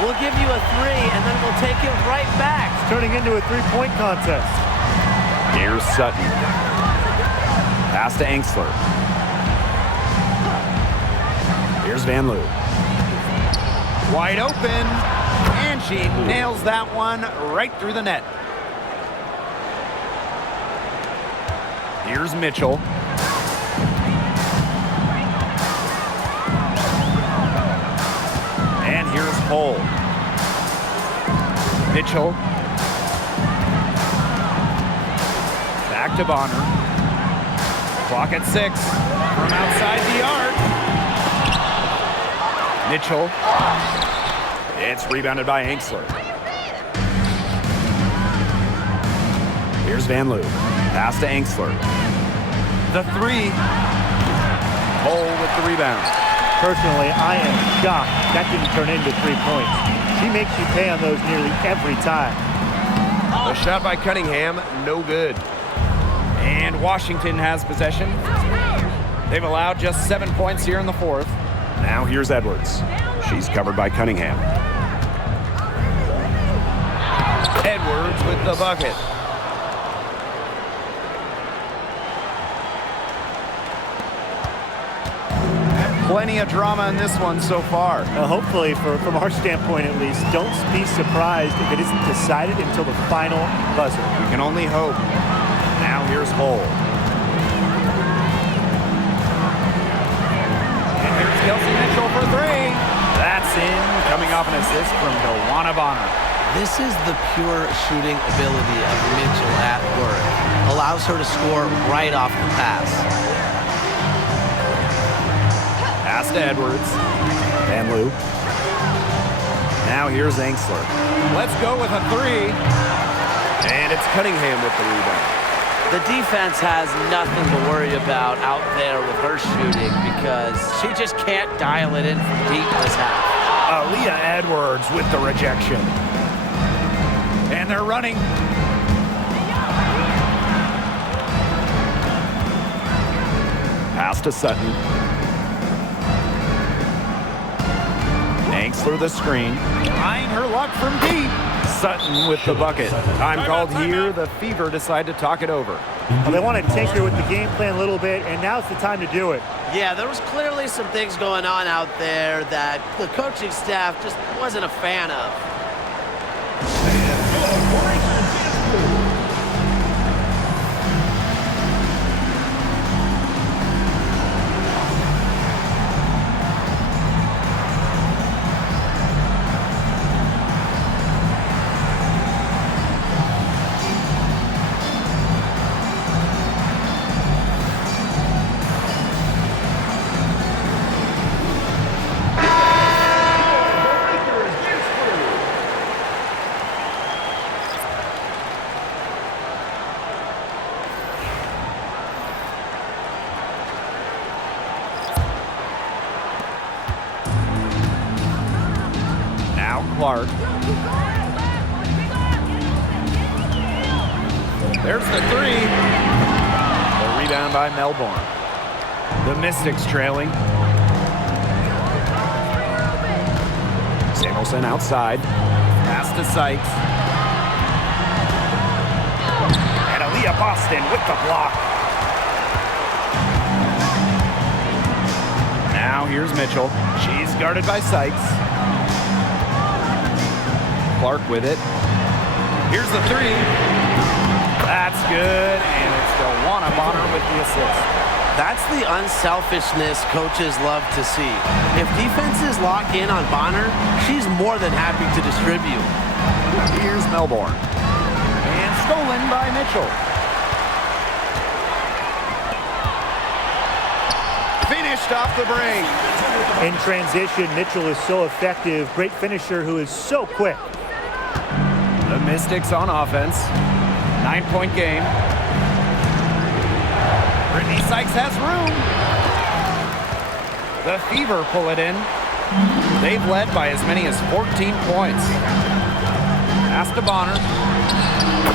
We'll give you a 3, and then we'll take it right back. It's turning into a three-point contest. Here's Sutton. Pass to Angsler. Here's Van Loo. Wide open, and she nails that one right through the net. Here's Mitchell. And here's Hull. Mitchell. Back to Bonner. Clock at 6. From outside the arc. Mitchell. It's rebounded by Angsler. Here's Van Loo. Pass to Angsler. The 3. Hull with the rebound. Personally, I am shocked that didn't turn into 3 points. She makes you pay on those nearly every time. A shot by Cunningham, no good. And Washington has possession. They've allowed just 7 points here in the fourth. Now here's Edwards. She's covered by Cunningham. Edwards with the bucket. Plenty of drama in this one so far. Hopefully, from our standpoint at least, don't be surprised if it isn't decided until the final buzzer. We can only hope. Now here's Hull. And here's Kelsey Mitchell for three. That's in, coming off an assist from DeWanna Bonner. This is the pure shooting ability of Mitchell at work. Allows her to score right off the pass. Pass to Edwards. Van Loo. Now here's Angsler. Let's go with a three. And it's Cunningham with the rebound. The defense has nothing to worry about out there with her shooting because she just can't dial it in from deep this half. Aaliyah Edwards with the rejection. And they're running. Pass to Sutton. Angsler the screen. Trying her luck from deep. Sutton with the bucket. Time called here. The Fever decide to talk it over. Well, they want to tinker with the game plan a little bit, and now's the time to do it. Yeah, there was clearly some things going on out there that the coaching staff just wasn't a fan of. Clark. There's the three. The rebound by Melbourne. The Mystics trailing. Samuelson outside. Pass to Sykes. And Aaliyah Boston with the block. Now here's Mitchell. She's guarded by Sykes. Clark with it. Here's the three. That's good, and it's DeWanna Bonner with the assist. That's the unselfishness coaches love to see. If defenses lock in on Bonner, she's more than happy to distribute. Here's Melbourne. And stolen by Mitchell. Finished off the break. In transition, Mitchell is so effective. Great finisher who is so quick. The Mystics on offense. 9-point game. Brittany Sykes has room. The Fever pull it in. They've led by as many as 14 points. Pass to Bonner.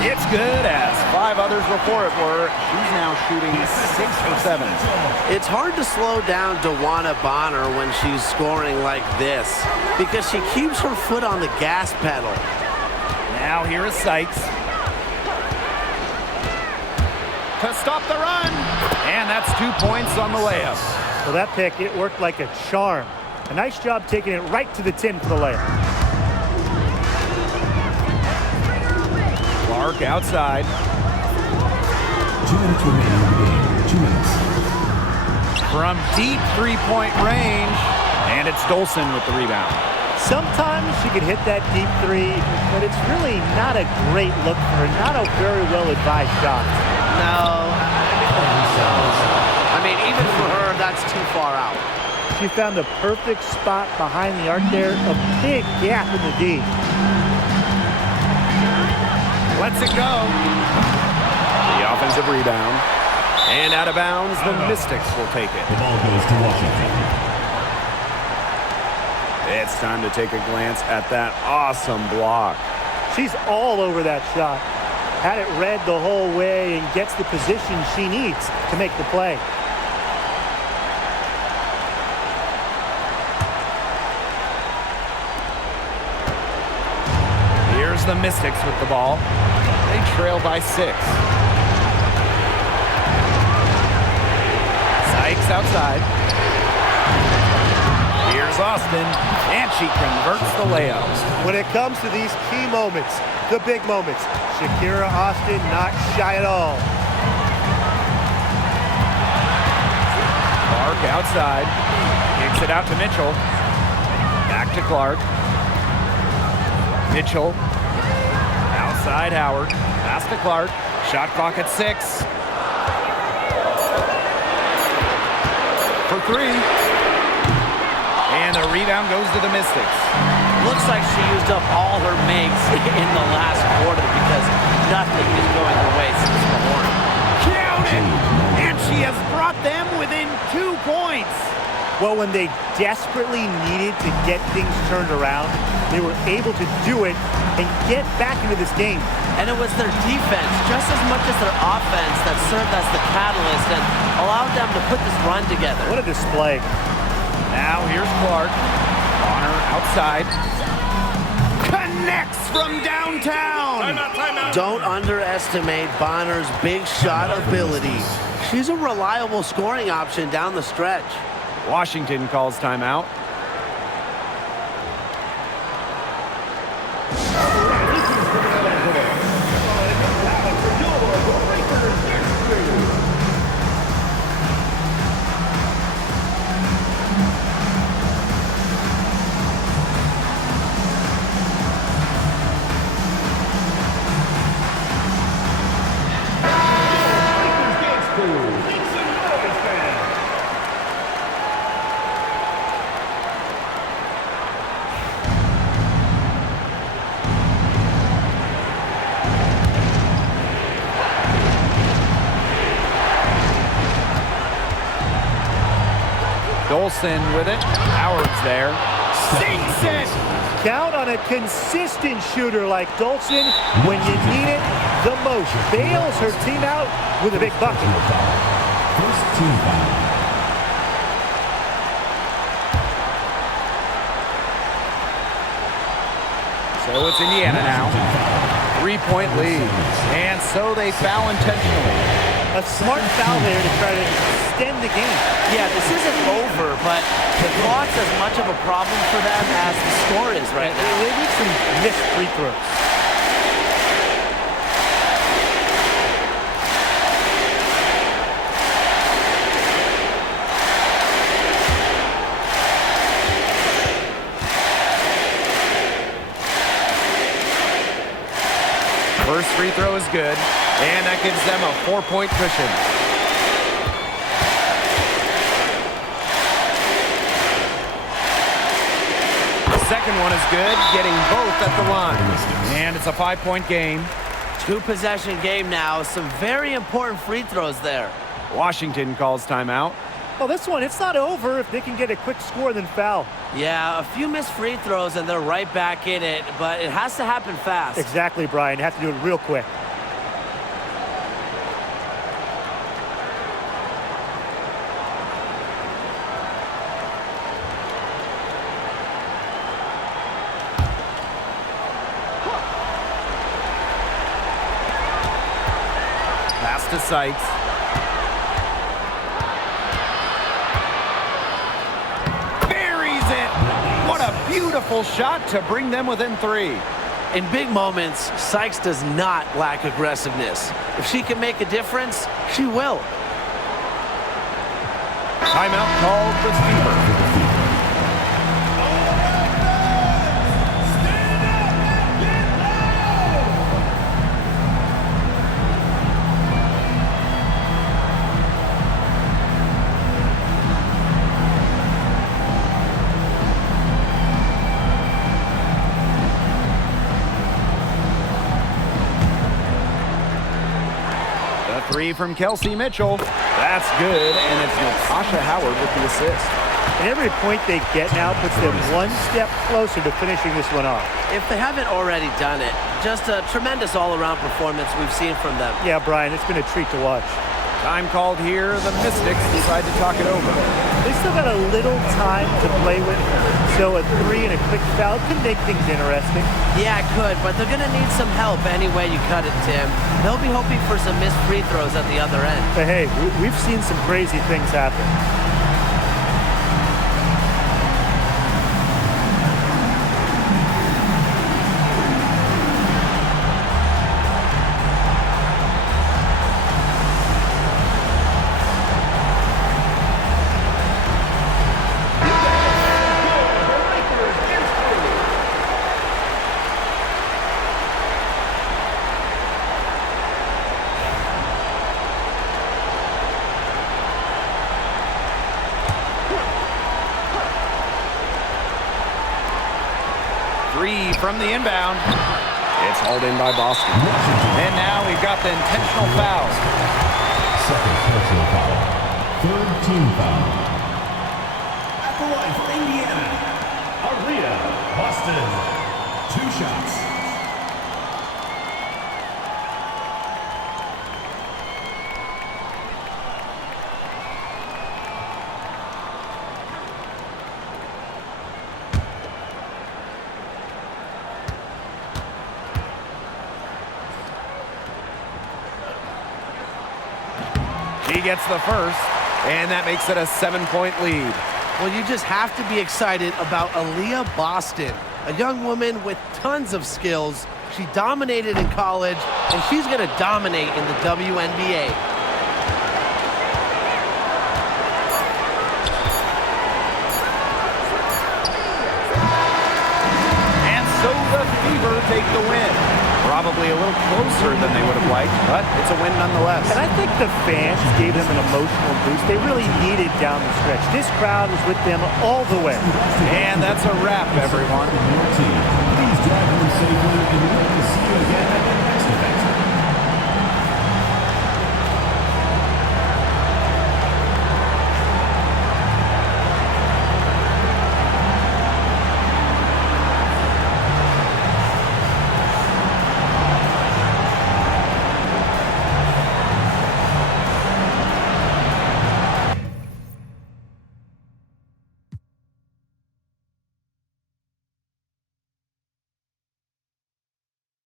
It's good as 5 others before it were. She's now shooting 6 for 7. It's hard to slow down DeWanna Bonner when she's scoring like this because she keeps her foot on the gas pedal. Now here is Sykes. To stop the run. And that's 2 points on the layup. Well, that pick, it worked like a charm. A nice job taking it right to the tin for the layup. Clark outside. 2 minutes remaining in the game. 2 minutes. From deep three-point range. And it's Dolson with the rebound. Sometimes she could hit that deep three, but it's really not a great look for her. Not a very well-advised shot. No. I mean, even for her, that's too far out. She found the perfect spot behind the arc there. A big gap in the D. Lets it go. The offensive rebound. And out of bounds, the Mystics will take it. The ball goes to Washington. It's time to take a glance at that awesome block. She's all over that shot. Had it read the whole way and gets the position she needs to make the play. Here's the Mystics with the ball. They trail by 6. Sykes outside. Here's Austin, and she converts the layup. When it comes to these key moments, the big moments, Shakira Austin not shy at all. Clark outside. Kicks it out to Mitchell. Back to Clark. Mitchell. Outside Howard. Pass to Clark. Shot clock at 6. For 3. And the rebound goes to the Mystics. Looks like she used up all her makes in the last quarter because nothing is going her way since the horn. Counted! And she has brought them within 2 points. Well, when they desperately needed to get things turned around, they were able to do it and get back into this game. And it was their defense, just as much as their offense, that served as the catalyst and allowed them to put this run together. What a display. Now here's Clark. Bonner outside. Connects from downtown. Timeout. Don't underestimate Bonner's big shot ability. She's a reliable scoring option down the stretch. Washington calls timeout. Dolson with it. Howard's there. Sinks it! Count on a consistent shooter like Dolson when you need it the most. Bails her team out with a big bucket. First team foul. So it's Indiana now. 3-point lead. And so they foul intentionally. A smart foul there to try to extend the game. Yeah, this isn't over, but the clock's as much of a problem for them as the score is right now. They need some missed free throws. First free throw is good, and that gives them a 4-point cushion. The second one is good, getting both at the line. And it's a 5-point game. 2-possession game now. Some very important free throws there. Washington calls timeout. Well, this one, it's not over if they can get a quick score then foul. Yeah, a few missed free throws and they're right back in it, but it has to happen fast. Exactly, Brian. Have to do it real quick. Pass to Sykes. Beautiful shot to bring them within 3. In big moments, Sykes does not lack aggressiveness. If she can make a difference, she will. Timeout called for Fever. Three from Kelsey Mitchell. That's good, and it's Natasha Howard with the assist. And every point they get now puts them one step closer to finishing this one off. If they haven't already done it, just a tremendous all-around performance we've seen from them. Yeah, Brian, it's been a treat to watch. Time called here. The Mystics decide to talk it over. They still got a little time to play with, so a 3 and a quick foul can make things interesting. Yeah, it could, but they're going to need some help any way you cut it, Tim. They'll be hoping for some missed free throws at the other end. But hey, we've seen some crazy things happen. Three from the inbound. It's hauled in by Boston. And now we've got the intentional foul. Second personal foul. Third team foul. At the line for Indiana, Aria Boston. 2 shots. He gets the first, and that makes it a 7-point lead. Well, you just have to be excited about Aaliyah Boston, a young woman with tons of skills. She dominated in college, and she's going to dominate in the WNBA. And so the Fever take the win. Probably a little closer than they would have liked, but it's a win nonetheless. And I think the fans gave them an emotional boost they really needed down the stretch. This crowd was with them all the way. And that's a wrap, everyone. Your team. Please drive home safely, and we hope to see you again at the